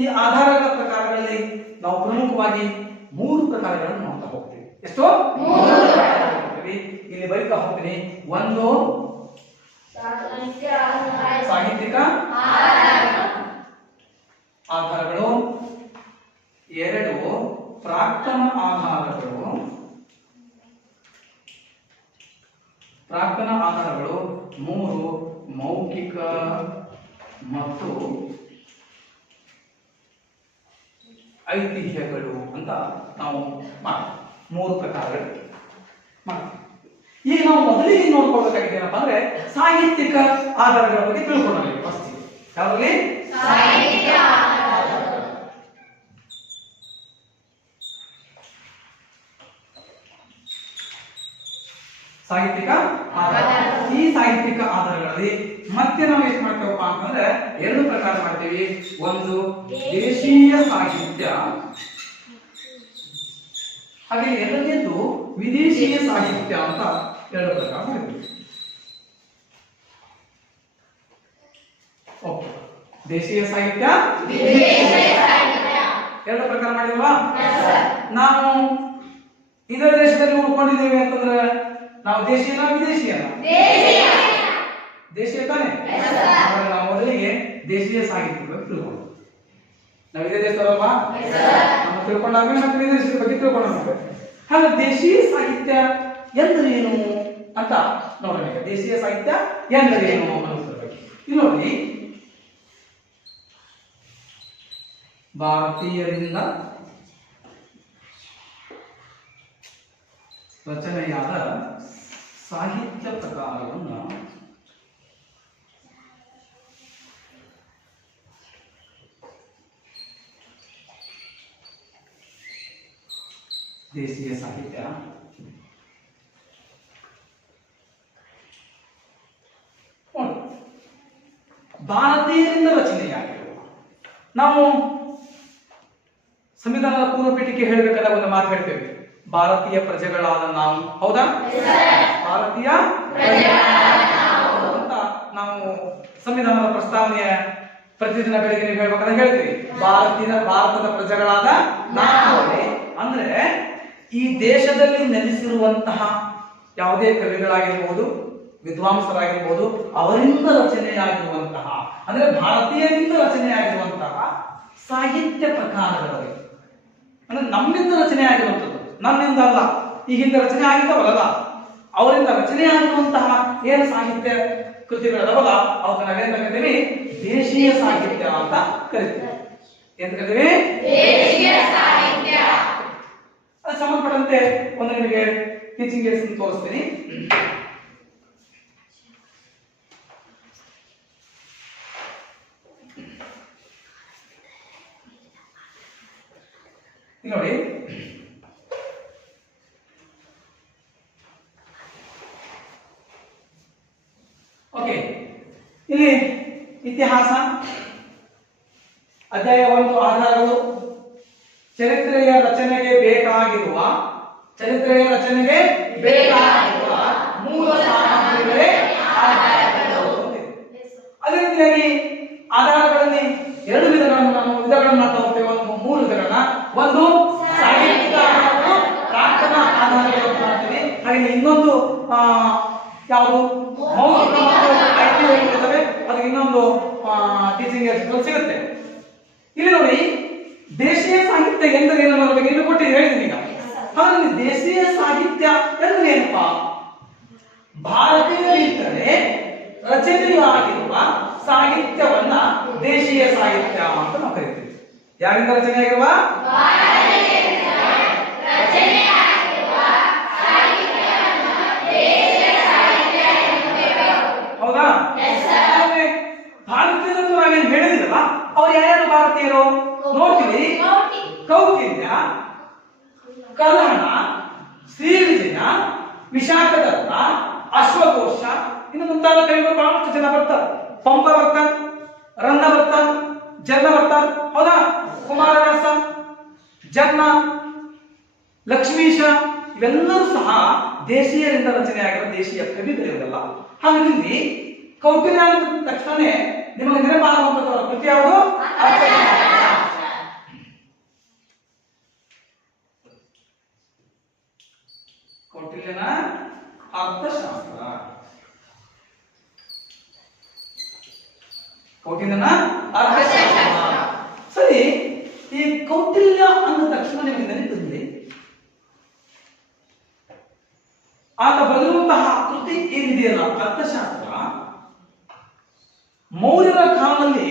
ಈ ಆಧಾರಗಳ ಪ್ರಕಾರಗಳಲ್ಲಿ ನಾವು ಪ್ರಮುಖವಾಗಿ 3 ಪ್ರಕಾರಗಳನ್ನು ನೋಡ್ತಾ ಹೋಗ್ತೀವಿ. ಎಷ್ಟು? 3. ಇಲ್ಲಿ ಬರೀತಾ ಹೋಗ್ತೀನಿ. 1 ಸಾಹಿತ್ಯಿಕ ಆಧಾರಗಳು, 2 ಪ್ರಾಕ್ತನ ಆಧಾರಗಳು, 3 ಮೌಖಿಕ ಮತ್ತು ಐತಿಹ್ಯಗಳು ಅಂತ ನಾವು ಮಾಡ್ತೀವಿ. 3 ಪ್ರಕಾರಗಳು ಮಾಡ್ತೀವಿ. ಈಗ ನಾವು ಮೊದಲಿಗೆ ನೋಡ್ಕೊಳ್ಬೇಕಾಗಿದೆ ಏನಪ್ಪ ಅಂದ್ರೆ ಸಾಹಿತ್ಯಿಕ ಆಧಾರಗಳ ಬಗ್ಗೆ ತಿಳ್ಕೊಳ್ಳೋಣ ಫಸ್ಟ್. ಯಾವ್ದ್ರಲ್ಲಿ? ಸಾಹಿತ್ಯ ಸಾಹಿತ್ಯಿಕ ಆಧಾರ. ಈ ಸಾಹಿತ್ಯಿಕ ಆಧಾರಗಳಲ್ಲಿ ಮತ್ತೆ ನಾವು ಏನ್ ಮಾಡ್ತೇವಪ್ಪ ಅಂತಂದ್ರೆ ಎರಡು ಪ್ರಕಾರ ಮಾಡ್ತೀವಿ. ಒಂದು ದೇಶೀಯ ಸಾಹಿತ್ಯ, ಹಾಗೆ ಎರಡನೇದು ವಿದೇಶೀಯ ಸಾಹಿತ್ಯ ಅಂತ ಎರಡು ಪ್ರಕಾರ ಮಾಡ್ತೀವಿ. ಓಕೆ, ದೇಶೀಯ ಸಾಹಿತ್ಯ, ಎರಡು ಪ್ರಕಾರ ಮಾಡಿಲ್ವಾ? ನಾವು ಇದರ ದೇಶದಲ್ಲಿ ಉಳ್ಕೊಂಡಿದ್ದೇವೆ ಅಂತಂದ್ರೆ ನಾವು ದೇಶೀಯನ ವಿದೇಶಿಯನ? ದೇಶೀಯ ತಾನೆ. ನಾವು ಮೊದಲಿಗೆ ದೇಶೀಯ ಸಾಹಿತ್ಯದ ಬಗ್ಗೆ ತಿಳ್ಕೊಂಡು, ನಾವು ಇದೇ ದೇಶದಲ್ವಾ, ನಾವು ತಿಳ್ಕೊಂಡಾಗ ಮತ್ತೆ ವಿದೇಶದ ಬಗ್ಗೆ ತಿಳ್ಕೊಂಡು ಹಾಗೆ ದೇಶೀಯ ಸಾಹಿತ್ಯ ಎಂದರೇನು ಅಂತ ನೋಡೋಣ. ಈಗ ದೇಶೀಯ ಸಾಹಿತ್ಯ ಎಂದರೇನು ಅನ್ನೋದ್ರ ಬಗ್ಗೆ ಇಲ್ಲಿ ನೋಡಿ. ಭಾರತೀಯರಿಂದ ರಚನೆಯಾದ ಸಾಹಿತ್ಯ ಪ್ರಕಾರವನ್ನು ದೇಶೀಯ ಸಾಹಿತ್ಯ. ಭಾರತೀಯರಿಂದ ರಚನೆಯಾಗಿರುವ, ನಾವು ಸಂವಿಧಾನದ ಪೂರ್ವ ಪೀಠಿಕೆ ಹೇಳಬೇಕಾದ ಒಂದು ಮಾತು ಹೇಳ್ತೇವೆ, ಭಾರತೀಯ ಪ್ರಜೆಗಳಾದ ನಾವು. ಹೌದಾ? ಭಾರತೀಯ ಅಂತ ನಾವು ಸಂವಿಧಾನದ ಪ್ರಸ್ತಾವನೆಯ ಪ್ರತಿದಿನ ಬೆಳಗ್ಗೆ ಹೇಳ್ಬೇಕಾದ್ರೆ ಹೇಳ್ತೀವಿ, ಭಾರತದ ಪ್ರಜೆಗಳಾದ ನಾವು. ಅಂದ್ರೆ ಈ ದೇಶದಲ್ಲಿ ನೆಲೆಸಿರುವಂತಹ ಯಾವುದೇ ಕವಿಗಳಾಗಿರ್ಬೋದು, ವಿದ್ವಾಂಸರಾಗಿರ್ಬೋದು, ಅವರಿಂದ ರಚನೆಯಾಗಿರುವಂತಹ, ಅಂದ್ರೆ ಭಾರತೀಯರಿಂದ ರಚನೆಯಾಗಿರುವಂತಹ ಸಾಹಿತ್ಯ ಪ್ರಕಾರಗಳು, ಅಂದ್ರೆ ನಮ್ಮಿಂದ ರಚನೆ ಆಗಿರುವಂಥದ್ದು, ನಮ್ಮಿಂದ ಅಲ್ಲ. ಈ ಹಿಂದೆ ರಚನೆ ಆಗಿದ್ದವಲ್ಲ, ಅವರಿಂದ ರಚನೆ ಆಗಿರುವಂತಹ ಏನು ಸಾಹಿತ್ಯ ಕೃತಿಗಳದವಲ್ಲ, ಅವನ್ನ ನಾವೇನ್ ಕರಿತೀವಿ? ದೇಶೀಯ ಸಾಹಿತ್ಯ ಅಂತ ಕರಿತೀವಿ. ಏನ್ ಕರಿತೀವಿ? ದೇಶೀಯ ಸಾಹಿತ್ಯ. ಅದು ಸಂಬಂಧಪಟ್ಟಂತೆ ಒಂದು ನಿಮಗೆ ಟೀಚಿಂಗ್ ಏಡ್ಸ್ ತೋರಿಸ್ತೀನಿ. ನೋಡಿ, ಓಕೆ, ಇಲ್ಲಿ ಇತಿಹಾಸ ಅಧ್ಯಾಯ 1 ಆಧಾರಗಳು, ಚರಿತ್ರೆಯ ರಚನೆಗೆ ಬೇಕಾಗಿರುವ ಮೂಲ ಸಾಮಗ್ರಿಗಳೇ ಆಧಾರಗಳು. ಅದೇ ರೀತಿಯಾಗಿ ಆಧಾರಗಳಲ್ಲಿ ಎರಡು ವಿಧಗಳನ್ನು ಮಾಡ್ತಾ ಹೋಗ್ತೇವೆ. ಮೂರು ವಿಧಗಳನ್ನ, ಒಂದು ಸಾಹಿತ್ಯಿಕ ಆಧಾರಗಳು, ಪ್ರಾರ್ಥನಾ ಆಧಾರಗಳು ಅಂತ ಮಾಡ್ತೀವಿ. ಹಾಗೆ ಇನ್ನೊಂದು ಯಾವುದು ಮೌಖಿಕ ಮತ್ತು ಐತಿಹಾಸಿಕವೆ, ಅದು ಇನ್ನೊಂದು ಟೀಚಿಂಗ್ ಏಡ್ಸ್ ಸಿಗುತ್ತೆ. ಇಲ್ಲಿ ನೋಡಿ, ದೇಶೀಯ ಸಾಹಿತ್ಯ ಎಂದರೇನು ಅನ್ನೋದ್ರ ಬಗ್ಗೆ ನೀವು ಕೊಟ್ಟು ಹೇಳಿದ್ದೀನಿ ಈಗ. ಹಾಗಾಗಿ ದೇಶೀಯ ಸಾಹಿತ್ಯ ಅಂದ್ರೆ ಏನಪ್ಪಾ? ಭಾರತೀಯರಿಂದಲೇ ರಚನೆಯಾಗಿರುವ ಸಾಹಿತ್ಯವನ್ನ ದೇಶೀಯ ಸಾಹಿತ್ಯ ಅಂತ ನಾವು ಕರಿತೀವಿ. ಯಾರಿಂದ ರಚನೆಯಾಗಿರುವ? ಹೌದಾ? ಭಾರತೀಯರನ್ನು ನಾವೇನು ಹೇಳಿದಿರಲ್ಲ, ಅವ್ರು ಯಾರ್ಯಾರು ಭಾರತೀಯರು ನೋಡ್ತೀವಿ. ಕೌಟಿಲ್ಯ, ಕರ್ಹಣ, ಶ್ರೀವಿಜಯ, ವಿಶಾಖದತ್ತ, ಅಶ್ವಘೋಷ, ಇನ್ನು ಮುಂತಾದ ಕವಿಗಳು ಬಹಳಷ್ಟು ಜನ ಬರ್ತಾರೆ. ಪಂಪ ಬರ್ತಾನೆ, ರಂಗ ಬರ್ತಾನೆ, ಜನ್ನ ಬರ್ತಾನೆ. ಹೌದಾ? ಕುಮಾರವ್ಯಾಸ, ಜನ್ನ, ಲಕ್ಷ್ಮೀಶ, ಇವೆಲ್ಲರೂ ಸಹ ದೇಶೀಯರಿಂದ ರಚನೆಯಾಗಿರುವ ದೇಶೀಯ ಕವಿಗಳಿರಲ್ಲ. ಹಾಗಾಗಿ ಕೌಟಿಲ್ಯ ಅಂದ ತಕ್ಷಣ ನಿಮಗೆ ನೆನಪಾಗುವಂತಹ ಕೃತಿ ಯಾವುದು? ಕೌಟಿಲ್ಯನ ಅರ್ಥಶಾಸ್ತ್ರ. ಕೌಟಿಲ್ಯನ ಅರ್ಥಶಾಸ್ತ್ರ. ಸರಿ, ಈ ಕೌಟಿಲ್ಯ ಅಂದ ತಕ್ಷಣ ನಿಮಗೆ ನೆನಪಿರಲಿ, ಆತ ಬರೆದಿರುವಂತಹ ಕೃತಿ ಏನಿದೆಯಲ್ಲ ಅರ್ಥಶಾಸ್ತ್ರ, ಮೌರ್ಯರ ಕಾಲದಲ್ಲಿ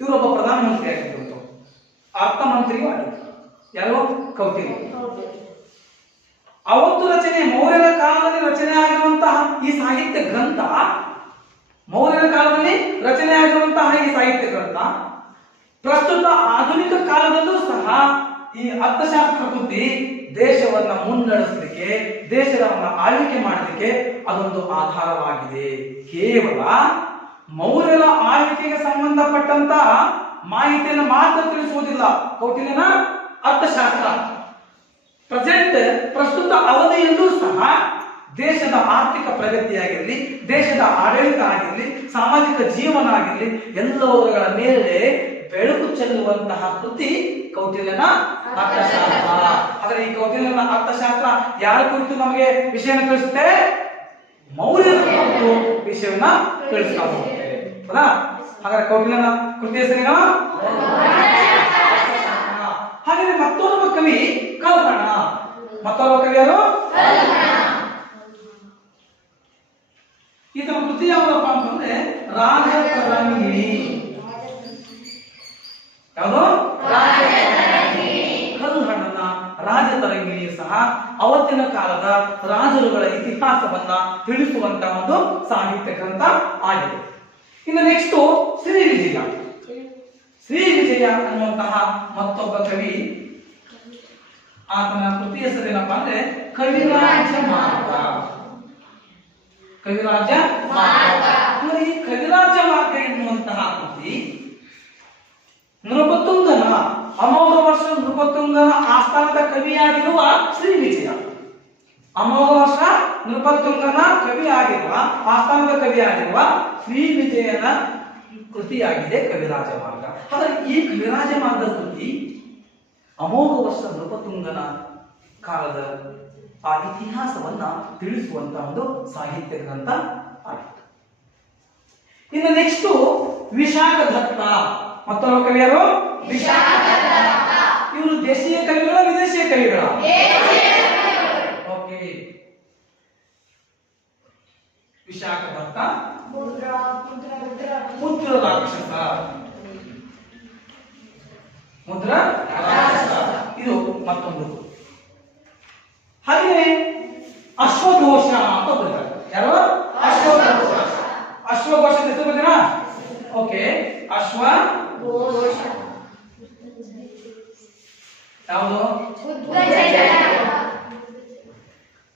ಇವರೊಬ್ಬ ಪ್ರಧಾನಮಂತ್ರಿ ಆಗಿದ್ದರು, ಅರ್ಥಮಂತ್ರಿಯೂ ಆಗಿದ್ದರು. ಯಾರು? ಕೌಟಿಲ್ಯ. ಅವತ್ತು ಮೌರ್ಯರ ಕಾಲದಲ್ಲಿ ರಚನೆ ಆಗಿರುವಂತಹ ಈ ಸಾಹಿತ್ಯ ಗ್ರಂಥ, ಮೌರ್ಯರ ಕಾಲದಲ್ಲಿ ರಚನೆ ಆಗಿರುವಂತಹ ಬರೆದಿರುವಂತಹ ಈ ಸಾಹಿತ್ಯ ಗ್ರಂಥ ಪ್ರಸ್ತುತ ಆಧುನಿಕ ಕಾಲದಲ್ಲೂ ಸಹ ಈ ಅರ್ಥಶಾಸ್ತ್ರ ಕೃತಿ ದೇಶವನ್ನ ಮುನ್ನಡೆಸಲಿಕ್ಕೆ, ದೇಶವನ್ನ ಆಳ್ವಿಕೆ ಮಾಡಲಿಕ್ಕೆ ಅದೊಂದು ಆಧಾರವಾಗಿದೆ. ಕೇವಲ ಮೌರ್ಯರ ಆಳ್ವಿಕೆಗೆ ಸಂಬಂಧಪಟ್ಟಂತಹ ಮಾಹಿತಿಯನ್ನು ಮಾತ್ರ ತಿಳಿಸುವುದಿಲ್ಲ ಕೌಟಿಲ್ಯನ ಅರ್ಥಶಾಸ್ತ್ರ. ಪ್ರಸ್ತುತ ಅವಧಿಯಲ್ಲೂ ಸಹ ದೇಶದ ಆರ್ಥಿಕ ಪ್ರಗತಿಯಾಗಿರಲಿ, ದೇಶದ ಆಡಳಿತ ಆಗಿರಲಿ, ಸಾಮಾಜಿಕ ಜೀವನ ಆಗಿರಲಿ, ಎಲ್ಲವುಗಳ ಮೇಲೆ ಬೆಳಕು ಚೆಲ್ಲುವಂತಹ ಕೃತಿ ಕೌಟಿಲ್ಯನ ಅರ್ಥಶಾಸ್ತ್ರ. ಆದರೆ ಈ ಕೌಟಿಲ್ಯನ ಅರ್ಥಶಾಸ್ತ್ರ ಯಾರ ಕುರಿತು ನಮಗೆ ವಿಷಯನ ತಿಳಿಸುತ್ತೆ? ಮೌರ್ಯರ ಕುರಿತು ವಿಷಯವನ್ನ ತಿಳಿಸ್ತಾ ಹೋಗ್ತೇವೆ. ಹೌದಾ? ಹಾಗಾದ್ರೆ ಕೌಟಿಲ್ಯನ ಕೃತಿ ಹೆಸರೇನು? ಹಾಗೆ ಮತ್ತೋರ್ವ ಕವಿ ಕಲ್ಹಣ. ಮತ್ತೋರ್ವ ಕವಿ ಯಾರು? ಇದರ ಕೃತಿ ಯಾವುದಪ್ಪ ಅಂತಂದ್ರೆ ರಾಜತರಂಗಿಣಿ. ಯಾವುದು? ಕಲ್ಹಣನ ರಾಜತರಂಗಿಣಿ ಸಹ ಅವತ್ತಿನ ಕಾಲದ ರಾಜರುಗಳ ಇತಿಹಾಸವನ್ನ ತಿಳಿಸುವಂತ ಒಂದು ಸಾಹಿತ್ಯ ಗ್ರಂಥ ಆಗಿದೆ. ಇನ್ನು ನೆಕ್ಸ್ಟ್ ಶ್ರೀ ವಿಜಯ. ಶ್ರೀ ವಿಜಯ ಅನ್ನುವಂತಹ ಮತ್ತೊಬ್ಬ ಕವಿ. ಆತನ ಕೃತಿ ಹೆಸರೇನಪ್ಪ ಅಂದ್ರೆ ಕವಿರಾಜ ಮಾರ್ಗ. ಕವಿರಾಜ ಮಾರ್ಗ. ಈ ಕವಿರಾಜ ಮಾರ್ಗ ಎನ್ನುವಂತಹ ಕೃತಿ ನೃಪತುಂಗನ ಅಮೋಘ ವರ್ಷ ನೃಪತುಂಗನ ಆಸ್ಥಾನದ ಕವಿಯಾಗಿರುವ ಶ್ರೀ ವಿಜಯ. ಅಮೋಘ ವರ್ಷ ನೃಪತುಂಗನ ಕವಿಯಾಗಿರುವ ಆಸ್ಥಾನದ ಕವಿಯಾಗಿರುವ ಶ್ರೀ ವಿಜಯನ ಕೃತಿಯಾಗಿದೆ ಕವಿರಾಜ ಮಾರ್ಗ. ಹಾಗಾದ್ರೆ ಈ ಕವಿರಾಜ ಮಾರ್ಗದ ಕೃತಿ ಅಮೋಘ ವರ್ಷ ನೃಪತುಂಗನ ಕಾಲದ ಆ ಇತಿಹಾಸವನ್ನ ತಿಳಿಸುವಂತಹ ಒಂದು ಸಾಹಿತ್ಯ ಗ್ರಂಥ ಆಗಿದೆ. ಇನ್ನು ನೆಕ್ಸ್ಟ್ ವಿಶಾಖ ದತ್ತ. ಮತ್ತೊಬ್ಬ ಕವಿಯರು ಇವರು ದೇಶೀಯ ಕವಿಗಳ ವಿದೇಶಿಯ ಕವಿಗಳ? ಓಕೆ. ವಿಶಾಖ ದತ್ತ ಮುದ್ರ ರಾಕ್ಷಸ. ಮುದ್ರ ರಾಕ್ಷಸ ಇದು ಮತ್ತೊಂದು. ಹಾಗೆ ಅಶ್ವಘೋಷ ಅಂತ ಬರೀತಾರೆ. ಯಾರು? ಅಶ್ವಘೋಷ. ಅಶ್ವಘೋಷ ಹೆಸರು ಬಂದಿರಾ? ಓಕೆ. ಅಶ್ವಘೋಷ ಯಾವುದು?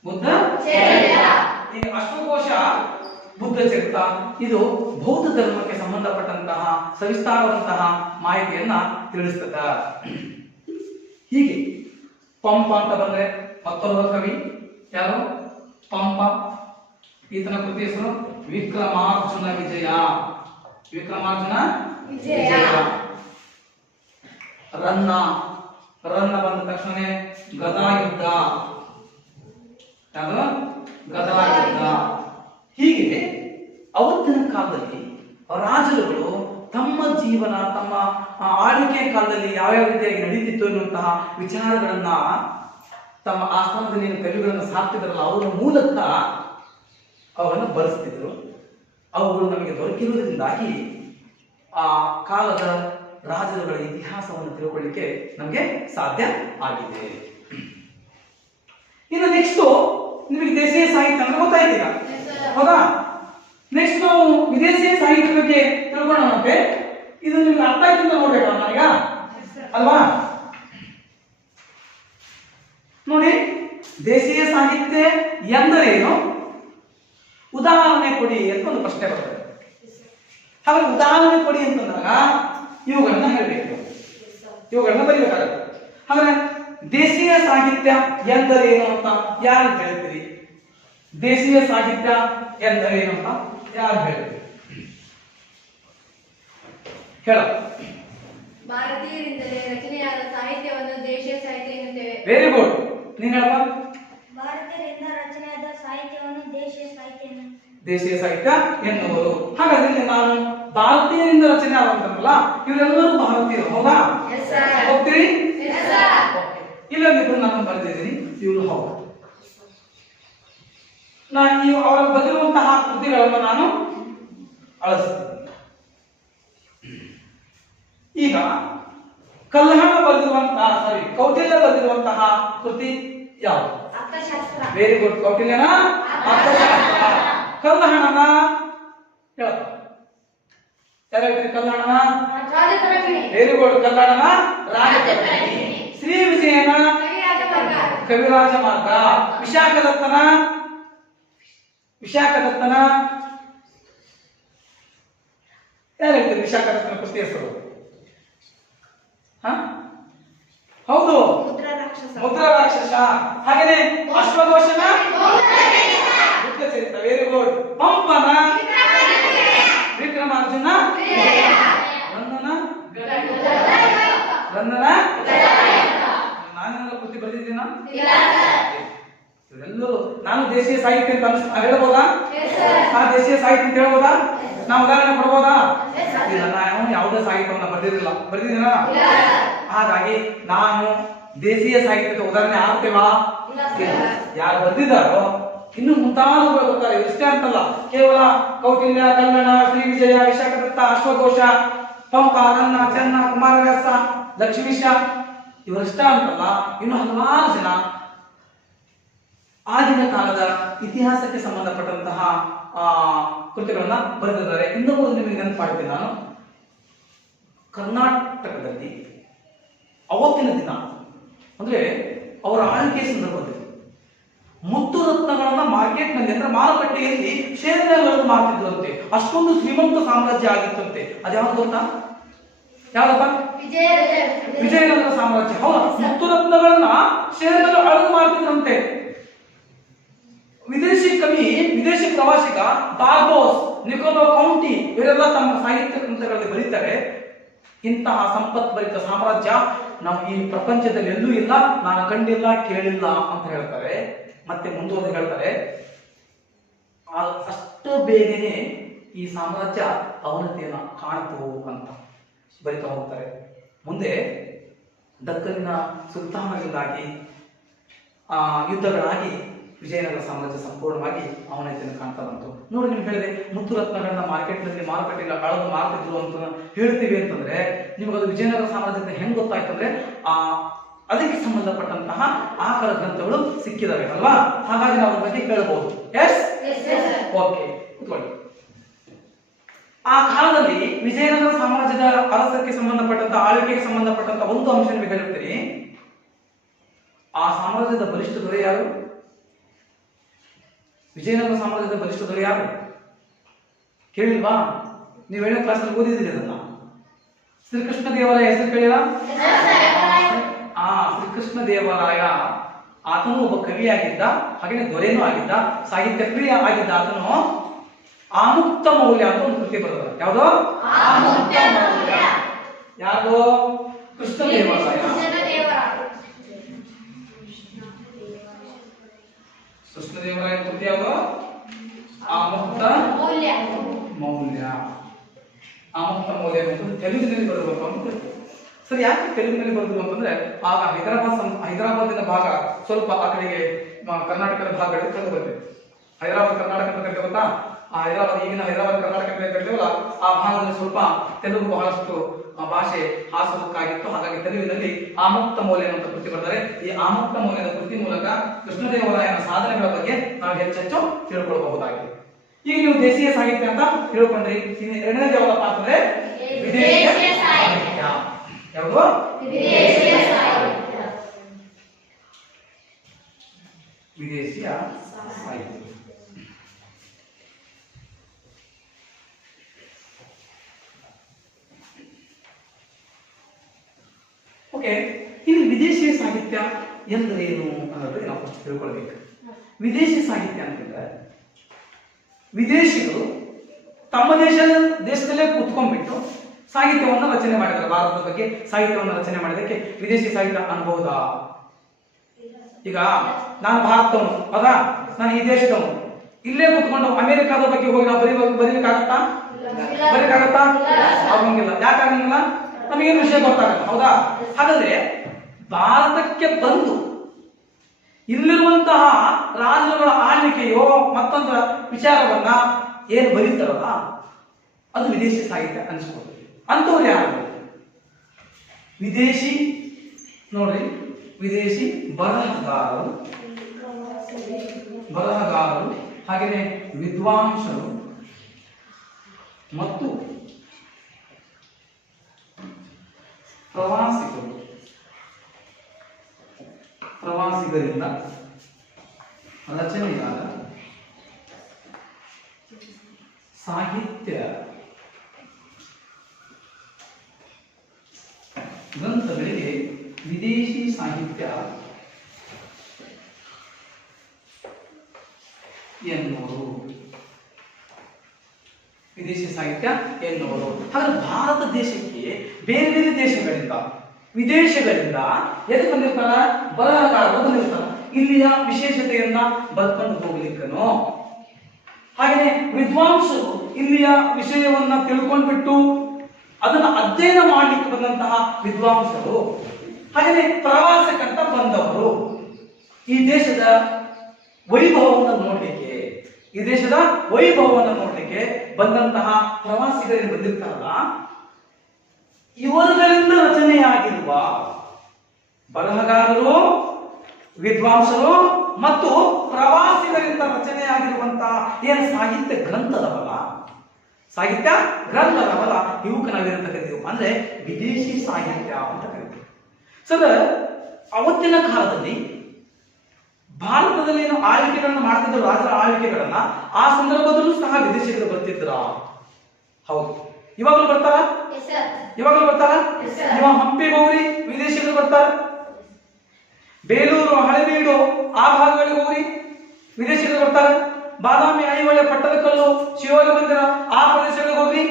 ಬುದ್ಧ ಚರಿತ್ರ. ಈ ಅಶ್ವಘೋಷ ಬುದ್ಧ ಚರಿತ್ರ ಇದು ಬೌದ್ಧ ಧರ್ಮಕ್ಕೆ ಸಂಬಂಧಪಟ್ಟಂತಹ ಸವಿಸ್ತಾರವಾದಂತಹ ಮಾಹಿತಿಯನ್ನ ತಿಳಿಸ್ತದ. ಹೀಗೆ ಪಂಪ ಅಂತ ಬಂದ್ರೆ ಮತ್ತೊಬ್ಬ ಕವಿ ಯಾರು? ಪಂಪ. ಈತನ ಕೃತಿ ಹೆಸರು ವಿಕ್ರಮಾರ್ಜುನ ವಿಜಯ. ವಿಕ್ರಮಾರ್ಜುನ ವಿಜಯ. ರನ್ನ. ರನ್ನ ಬಂದ ತಕ್ಷಣ ಗದಾಯುದ್ಧ. ಯಾವುದು? ಗದಾಯುದ್ಧ. ಹೀಗೆ ಅವತ್ತಿನ ಕಾಲದಲ್ಲಿ ರಾಜರುಗಳು ತಮ್ಮ ಜೀವನ, ತಮ್ಮ ಆಳ್ವಿಕೆ ಕಾಲದಲ್ಲಿ ಯಾವ್ಯಾವ ರೀತಿಯಾಗಿ ನಡೀತಿತ್ತು ಎನ್ನುವಂತಹ ವಿಚಾರಗಳನ್ನ ತಮ್ಮ ಆಸ್ಥಾನದಲ್ಲಿ ಕವಿಗಳನ್ನು ಸಾಕ್ತಿದ್ರಲ್ಲ ಅವರ ಮೂಲಕ ಅವನ್ನು ಬರೆಸ್ತಿದ್ರು. ಅವುಗಳು ನಮಗೆ ದೊರಕಿರುವುದರಿಂದಾಗಿ ಆ ಕಾಲದ ರಾಜರುಗಳ ಇತಿಹಾಸವನ್ನು ತಿಳ್ಕೊಳ್ಳಿಕ್ಕೆ ನಮಗೆ ಸಾಧ್ಯ ಆಗಿದೆ. ಇನ್ನು ನೆಕ್ಸ್ಟ್ ನಿಮಗೆ ದೇಶೀಯ ಸಾಹಿತ್ಯ ಅಂದ್ರೆ ಗೊತ್ತಾಯ್ತೀಗ, ಹೌದಾ? ನೆಕ್ಸ್ಟ್ ನಾವು ವಿದೇಶೀಯ ಸಾಹಿತ್ಯ ಬಗ್ಗೆ ತಿಳ್ಕೊಳ್ಳೋಣಂತೆ. ಇದು ನಿಮ್ಗೆ ಅರ್ಥ ಆಯ್ತು ಅಂತ ನೋಡ್ಬೇಕಲ್ಲ ನಾವೀಗ, ಅಲ್ವಾ? ನೋಡಿ, ದೇಶೀಯ ಸಾಹಿತ್ಯ ಎಂದರೇನು, ಉದಾಹರಣೆ ಕೊಡಿ ಅಂತ ಒಂದು ಪ್ರಶ್ನೆ ಬರ್ತದೆ. ಹಾಗಾದ್ರೆ ಉದಾಹರಣೆ ಕೊಡಿ ಅಂತಂದಾಗ ಇವುಗಳನ್ನ ಹೇಳಬೇಕು, ಇವುಗಳನ್ನ ಬರೀಬೇಕಾಗುತ್ತೆ. ಹಾಗಾದ್ರೆ ದೇಶೀಯ ಸಾಹಿತ್ಯ ಎಂದರೇನು ಅಂತ ಯಾರು ಹೇಳ್ತೀರಿ? ದೇಶೀಯ ಸಾಹಿತ್ಯ ಎಂದರೇನು ಅಂತ ಯಾರು ಹೇಳ್ತೀರಿ? ಹೇಳ. ಭಾರತೀಯರಿಂದಲೇ ರಚನೆಯಾದ ಸಾಹಿತ್ಯವನ್ನು ದೇಶೀಯ ಸಾಹಿತ್ಯ ಎನ್ನುತ್ತೇವೆ. Very good. ನೀನ್ ಹೇಳಪ್ಪ. ಭಾರತೀಯರಿಂದ ರಚನೆಯಾದ ಸಾಹಿತ್ಯವನ್ನು ದೇಶೀಯ ಸಾಹಿತ್ಯ ದೇಶೀಯ ಸಾಹಿತ್ಯ ಎನ್ನುವರು. ಹಾಗಾದ್ರೆ ನಾನು ಭಾರತೀಯರಿಂದ ರಚನೆ ಆದಂತಲ್ಲ, ಇವರೆಲ್ಲರೂ ಭಾರತೀಯರು, ಹೌದಾ? ಹೋಗ್ತೀರಿ? ಇಲ್ಲೊಂದಿಬ್ರು ನಾನು ಬರೆದಿದ್ದೀನಿ, ಇವರು ಹೌದು. ನಾನು ಅವರ ಬರೆದಿರುವಂತಹ ಕೃತಿಗಳನ್ನು ನಾನು ಅಳಿಸ್ತೀನಿ. ಈಗ ಕಲ್ಹಣ ಬರೆದಿರುವಂತಹ ಕೌಟಿಲ್ಯ ಬರೆದಿರುವಂತಹ ಕೃತಿ ಯಾವುದು? ಅರ್ಥಶಾಸ್ತ್ರ. Very good. ಕೌಟಿಲ್ಯನ ಅರ್ಥಶಾಸ್ತ್ರ. ಕಲ್ಹಣನ ಹೇಳ. ಯಾರು ಹೇಳ್ತೀರಿ? ಕಲ್ಯಾಣನ ರಾಜತರಂಗಿಣಿ. Very good. ಕಲ್ಯಾಣನ ರಾಜತರಂಗಿಣಿ. ಶ್ರೀ ವಿಜಯನ ಕವಿರಾಜಮಾರ್ಗ. ಕವಿರಾಜ ಮಾರ್ಗ. ವಿಶಾಖದತ್ತನ ಯಾರು ಹೇಳ್ತೀರಿ? ವಿಶಾಖದತ್ತನ ಕೃತಿ ಹೆಸರು? ಹೌದು, ಮುದ್ರಾ ರಾಕ್ಷಸ. ಹಾಗೇನೆ ಅಶ್ವಘೋಷನ ಬುದ್ಧ ಚರಿತ್ರ. Very good. ಪಂಪನ ವಿಕ್ರಮಾರ್ಜುನ. ರಂದನ ನಾನೆಲ್ಲ ಕೃತಿ ಬರೆದಿದ್ದೀನ? ಇವೆಲ್ಲರೂ ನಾನು ದೇಶೀಯ ಸಾಹಿತ್ಯ ಅಂತ ಹೇಳ್ಬೋದಾ? ಆ ದೇಶೀಯ ಸಾಹಿತ್ಯ ಅಂತ ಹೇಳ್ಬೋದಾ? ನಾವು ಉದಾಹರಣೆ ಕೊಡ್ಬೋದಾ? ಇಲ್ಲ, ನಾನು ಯಾವುದೇ ಸಾಹಿತ್ಯವನ್ನ ಬರೆದಿದ್ದೀನ? ಹಾಗಾಗಿ ನಾನು ದೇಶೀಯ ಸಾಹಿತ್ಯದ ಉದಾಹರಣೆ ಆಗ್ತೇವಾ? ಯಾರು ಬರೆದಿದ್ದಾರೋ ಇನ್ನು ಮುಂತಾದವುಗಳು ಗೊತ್ತಾರೆ. ಇಷ್ಟೇ ಅಂತಲ್ಲ, ಕೇವಲ ಕೌಟಿಲ್ಯ, ಕನ್ನಡ, ಶ್ರೀ ವಿಜಯ, ವಿಶಾಖದತ್ತ, ಅಶ್ವಘೋಷ, ಪಂಪ, ರನ್ನ, ಚೆನ್ನ, ಕುಮಾರವ್ಯಾಸ, ಲಕ್ಷ್ಮೀಶ ಇವರಷ್ಟ ಅಂತಲ್ಲ, ಇನ್ನು ಹಲವಾರು ಜನ ಆಗಿನ ಕಾಲದ ಇತಿಹಾಸಕ್ಕೆ ಸಂಬಂಧಪಟ್ಟಂತಹ ಕೃತಿಗಳನ್ನ ಬರೆದಿದ್ದಾರೆ. ಇನ್ನೊಂದು ನಿಮಗೆ ನೆನಪು ಮಾಡ್ತೀನಿ ನಾನು. ಕರ್ನಾಟಕದಲ್ಲಿ ಅವತ್ತಿನ ದಿನ ಅಂದ್ರೆ ಅವರ ಆಳ್ವಿಕೆ ಸಂದರ್ಭದಲ್ಲಿ ಮುತ್ತು ರತ್ನಗಳನ್ನ ಮಾರ್ಕೆಟ್ ನಲ್ಲಿ ಅಂದ್ರೆ ಮಾರುಕಟ್ಟೆಯಲ್ಲಿ ಶೇರ್ಗಳನ್ನು ಮಾರ್ತಿದ್ರಂತೆ. ಅಷ್ಟೊಂದು ಶ್ರೀಮಂತ ಸಾಮ್ರಾಜ್ಯ ಆಗಿತ್ತಂತೆ. ಅದ್ಯಾವ್ದು ಗೊತ್ತಾ? ಯಾವ್ದಪ್ಪ? ವಿಜಯನಗರ ಸಾಮ್ರಾಜ್ಯ. ಹೌದಾ? ಮುತ್ತು ರತ್ನಗಳನ್ನ ಶೇರ್ನಲ್ಲಿ ಅಳದು ಮಾರ್ತಿದ್ರಂತೆ. ವಿದೇಶಿ ಕವಿ, ವಿದೇಶಿ ಪ್ರವಾಸಿಗ ಬಾರ್ಬೋಸ್, ನಿಕೋಲೋ ಕೌಂಟಿ ಇವರೆಲ್ಲ ತಮ್ಮ ಸಾಹಿತ್ಯ ಗ್ರಂಥಗಳಲ್ಲಿ ಬರೀತಾರೆ, ಇಂತಹ ಸಂಪತ್ಭರಿತ ಸಾಮ್ರಾಜ್ಯ ನಮ್ಮ ಈ ಪ್ರಪಂಚದಲ್ಲಿ ಎಲ್ಲೂ ಇಲ್ಲ, ನಾನು ಕಂಡಿಲ್ಲ, ಕೇಳಿಲ್ಲ ಅಂತ ಹೇಳ್ತಾರೆ. ಮತ್ತೆ ಮುಂದುವರೆದು ಹೇಳ್ತಾರೆ, ಅಷ್ಟು ಬೇಗನೆ ಈ ಸಾಮ್ರಾಜ್ಯ ಅವನತಿಯನ್ನ ಕಾಣ್ತು ಅಂತ ಬರಿತಾ ಹೋಗ್ತಾರೆ. ಮುಂದೆ ದಕ್ಕನಿನ ಸುಲ್ತಾನರಿಂದಾಗಿ ಯುದ್ಧಗಳಾಗಿ ವಿಜಯನಗರ ಸಾಮ್ರಾಜ್ಯ ಸಂಪೂರ್ಣವಾಗಿ ಅವನತಿಯನ್ನು ಕಾಣ್ತಾ ಬಂತು. ನೋಡಿ, ನಿಮ್ಗೆ ಹೇಳಿದೆ ಮುತ್ತು ರತ್ನಗಳನ್ನ ಮಾರುಕಟ್ಟೆಯಲ್ಲಿ ಅಳದು ಮಾರ್ತಿದ್ರು ಅಂತ ಹೇಳ್ತೀವಿ ಅಂತಂದ್ರೆ ನಿಮ್ಗೆ ಅದು ವಿಜಯನಗರ ಸಾಮ್ರಾಜ್ಯದ ಹೆಂಗ್ ಗೊತ್ತಾಯ್ತು ಅಂದ್ರೆ ಅದಕ್ಕೆ ಸಂಬಂಧಪಟ್ಟಂತಹ ಆಕರ ಗ್ರಂಥಗಳು ಸಿಕ್ಕಿದಾವೆ ಅಲ್ವಾ? ಹಾಗಾಗಿ ನಾವು ಅದ್ರ ಬಗ್ಗೆ ಕೇಳಬಹುದು. ಎಸ್, ಓಕೆ, ಕೂತ್ಕೊಳ್ಳಿ. ಆ ಕಾಲದಲ್ಲಿ ವಿಜಯನಗರ ಸಾಮ್ರಾಜ್ಯದ ಅರಸಕ್ಕೆ ಸಂಬಂಧಪಟ್ಟಂತ ಆಳ್ವಿಕೆಗೆ ಸಂಬಂಧಪಟ್ಟಂತ ಒಂದು ಅಂಶ ನಿಮಗೆ ಹೇಳಿರ್ತೀನಿ. ಆ ಸಾಮ್ರಾಜ್ಯದ ಬಲಿಷ್ಠ ದೊರೆ ಯಾರು? ವಿಜಯನಗರ ಸಾಮ್ರಾಜ್ಯದ ಬಲಿಷ್ಠ ದೊರೆ ಯಾರು ಕೇಳಿಲ್ವಾ? ನೀವು 7ನೇ ಕ್ಲಾಸಲ್ಲಿ ಓದಿದ್ದೀರಿ ಅದನ್ನ. ಶ್ರೀಕೃಷ್ಣ ದೇವರಾಯ ಹೆಸರು ಕೇಳಿಲ್ಲ? ಶ್ರೀಕೃಷ್ಣ ದೇವರಾಯ ಆತನು ಒಬ್ಬ ಕವಿಯಾಗಿದ್ದ, ಹಾಗೆ ದೊರೆನೂ ಆಗಿದ್ದ, ಸಾಹಿತ್ಯ ಪ್ರಿಯ ಆಗಿದ್ದ. ಆತನು ಆಮುಕ್ತ ಮೌಲ್ಯ ಅಂತ ಒಂದು ಕೃತಿ ಬರೆದ. ಯಾವುದು? ಯಾವುದು? ಕೃಷ್ಣ ದೇವರಾಯ. ಕೃಷ್ಣದೇವರಾಯ ಕೃತಿ ಯಾವುದು? ಆಮುಕ್ತ ಮೌಲ್ಯ. ಆಮುಕ್ತ ಮೌಲ್ಯ ತೆಲುಗಿನಲ್ಲಿ ಬರಬೇಕು ಅಂತ. ಸರಿ, ಯಾಕೆ ತೆಲುಗಿನಲ್ಲಿ ಬರೆದ್ರು ಅಂತಂದ್ರೆ ಆಗ ಹೈದರಾಬಾದಿನ ಭಾಗ ಸ್ವಲ್ಪ ಆ ಕಡೆಗೆ ಕರ್ನಾಟಕದ ಭಾಗಗಳಿಗೆ ಕಂಡು ಬಂದಿದೆ. ಹೈದರಾಬಾದ್ ಕರ್ನಾಟಕ ಅಂತ ಕರಿತೇವೆ ಗೊತ್ತಾ? ಆ ಹೈದರಾಬಾದ್, ಈಗಿನ ಹೈದರಾಬಾದ್ ಕರ್ನಾಟಕ ಅಂತ ಕರಿತೇವಲ್ಲ, ಆ ಭಾಗದಲ್ಲಿ ಸ್ವಲ್ಪ ತೆಲುಗು ಬಹಳಷ್ಟು ಭಾಷೆ ಹಾಸುವುದಕ್ಕಾಗಿತ್ತು. ಹಾಗಾಗಿ ತೆಲುಗಿನಲ್ಲಿ ಆಮುಕ್ತ ಮೌಲ್ಯ ಅಂತ ಕೃತಿ ಬರ್ತಾರೆ. ಈ ಆಮುಕ್ತ ಮೌಲ್ಯದ ಕೃತಿ ಮೂಲಕ ಕೃಷ್ಣದೇವರಾಯನ ಸಾಧನೆಗಳ ಬಗ್ಗೆ ನಾವು ಹೆಚ್ಚೆಚ್ಚು ತಿಳ್ಕೊಳ್ಬಹುದಾಗಿದೆ. ಈಗ ನೀವು ದೇಶೀಯ ಸಾಹಿತ್ಯ ಅಂತ ತಿಳ್ಕೊಂಡ್ರಿ. ಎರಡನೇದು ಯಾವ್ದಪ್ಪ ಅಂತಂದ್ರೆ ವಿದೇಶೀಯ ಸಾಹಿತ್ಯ. ಯಾವುದು? ವಿದೇಶೀಯ ಸಾಹಿತ್ಯ. ಓಕೆ, ಇನ್ನು ವಿದೇಶೀಯ ಸಾಹಿತ್ಯ ಎಂದರೇನು ಅನ್ನೋದಕ್ಕೆ ನಾವು ಫಸ್ಟ್ ತಿಳ್ಕೊಳ್ಬೇಕು. ವಿದೇಶಿ ಸಾಹಿತ್ಯ ಅಂತಂದ್ರೆ ವಿದೇಶಿಗಳು ತಮ್ಮ ದೇಶದಲ್ಲೇ ಕೂತ್ಕೊಂಡ್ಬಿಟ್ಟು ಸಾಹಿತ್ಯವನ್ನು ರಚನೆ ಮಾಡಿದ್ದಾರೆ. ಭಾರತದ ಬಗ್ಗೆ ಸಾಹಿತ್ಯವನ್ನು ರಚನೆ ಮಾಡಿದಕ್ಕೆ ವಿದೇಶಿ ಸಾಹಿತ್ಯ ಅನ್ಬಹುದಾ? ಈಗ ನಾನು ಭಾರತದವನು, ಹೌದಾ? ನಾನು ಈ ದೇಶದವನು, ಇಲ್ಲೇ ಕೂತ್ಕೊಂಡು ಅಮೆರಿಕಾದ ಬಗ್ಗೆ ಹೋಗಿ ನಾವು ಬರೀಲಿಕ್ಕಾಗತ್ತಾ? ಆಗಂಗಿಲ್ಲ. ಯಾಕಾಗಂಗಿಲ್ಲ? ನಮಗೇನು ವಿಷಯ ಗೊತ್ತಾಗಲ್ಲ, ಹೌದಾ? ಹಾಗಾದ್ರೆ ಭಾರತಕ್ಕೆ ಬಂದು ಇಲ್ಲಿರುವಂತಹ ರಾಜರುಗಳ ಆಳ್ವಿಕೆಯೋ ಮತ್ತೊಂದು ವಿಚಾರವನ್ನ ಏನು ಬರೀತಾರಲ್ಲ ಅದು ವಿದೇಶಿ ಸಾಹಿತ್ಯ ಅನ್ಸ್ಬೋದು. ಅಂತವ್ರು ಯಾರು? ವಿದೇಶಿ, ನೋಡ್ರಿ, ವಿದೇಶಿ ಬರಹಗಾರರು, ಹಾಗೆಯೇ ವಿದ್ವಾಂಸರು ಮತ್ತು ಪ್ರವಾಸಿಗರಿಂದ ರಚನೆಯಾದ ಸಾಹಿತ್ಯ ಗ್ರಂಥಗಳಿಗೆ ವಿದೇಶಿ ಸಾಹಿತ್ಯ ಎನ್ನುವರು. ವಿದೇಶಿ ಸಾಹಿತ್ಯ ಎನ್ನುವರು. ಹಾಗಾದ್ರೆ ಭಾರತ ದೇಶಕ್ಕೆ ಬೇರೆ ಬೇರೆ ದೇಶಗಳಿಂದ ವಿದೇಶಗಳಿಂದ ಎಲ್ಲಿ ಬಂದಿರ್ತಾರ? ಬರಹಗಾರರು ಬಂದಿರ್ತಾರ. ಇಲ್ಲಿಯ ವಿಶೇಷತೆಯನ್ನ ಬರ್ಕೊಂಡು ಹೋಗ್ಲಿಕ್ಕನು, ಹಾಗೆಯೇ ವಿದ್ವಾಂಸರು ಇಲ್ಲಿಯ ವಿಷಯವನ್ನ ತಿಳ್ಕೊಂಡ್ಬಿಟ್ಟು ಅದನ್ನ ಅಧ್ಯಯನ ಮಾಡಲಿಕ್ಕೆ ಬಂದಂತಹ ವಿದ್ವಾಂಸರು, ಹಾಗೆಯೇ ಪ್ರವಾಸಕ್ಕಂತ ಬಂದವರು, ಈ ದೇಶದ ವೈಭವವನ್ನು ನೋಡ್ಲಿಕ್ಕೆ, ಈ ದೇಶದ ವೈಭವವನ್ನು ನೋಡ್ಲಿಕ್ಕೆ ಬಂದಂತಹ ಪ್ರವಾಸಿಗರಿಗೆ ಬಂದಿರ್ತಾರಲ್ಲ, ಇವರುಗಳಿಂದ ರಚನೆಯಾಗಿರುವ ಬರಹಗಾರರು, ವಿದ್ವಾಂಸರು ಮತ್ತು ಪ್ರವಾಸಿಗರಿಂದ ರಚನೆಯಾಗಿರುವಂತಹ ಏನು ಸಾಹಿತ್ಯ ಗ್ರಂಥದವಲ್ಲ, ಸಾಹಿತ್ಯ ಗ್ರಂಥದವಲ್ಲ, ಇವಕ್ಕೆ ನಾವೇನಂತ ಕರಿತೀವಿ ಅಂದ್ರೆ ವಿದೇಶಿ ಸಾಹಿತ್ಯ ಅಂತ ಕರಿತೀವಿ. ಸರ್, ಅವತ್ತಿನ ಕಾಲದಲ್ಲಿ ಭಾರತದಲ್ಲಿ ಏನು ಆಳ್ವಿಕೆಗಳನ್ನ ಮಾಡ್ತಿದ್ರು, ರಾಜರ ಆಳ್ವಿಕೆಗಳನ್ನ, ಆ ಸಂದರ್ಭದಲ್ಲೂ ಸಹ ವಿದೇಶಿಗರು ಬರ್ತಿದ್ರ? ಹೌದು. ಇವಾಗಲೂ ಬರ್ತಾರ? ಇವಾಗಲೂ ಬರ್ತಾರ? ಇವಾಗ ಹಂಪಿಗೆ ಹೋಗ್ರಿ, ವಿದೇಶಿಗರು ಬರ್ತಾರ. ಬೇಲೂರು, ಹಳೆಬೀಡು ಆ ಭಾಗಗಳಿಗೆ ಹೋಗ್ರಿ, ವಿದೇಶಿಗರು ಬರ್ತಾರೆ. ಬಾದಾಮಿ, ಐಹೊಳೆ, ಪಟ್ಟದಕಲ್ಲು, ಶಿವೋಗ ಮಂದಿರ ಆ ಪ್ರದೇಶಗಳಿಗೆ ಹೋಗ್ರಿ,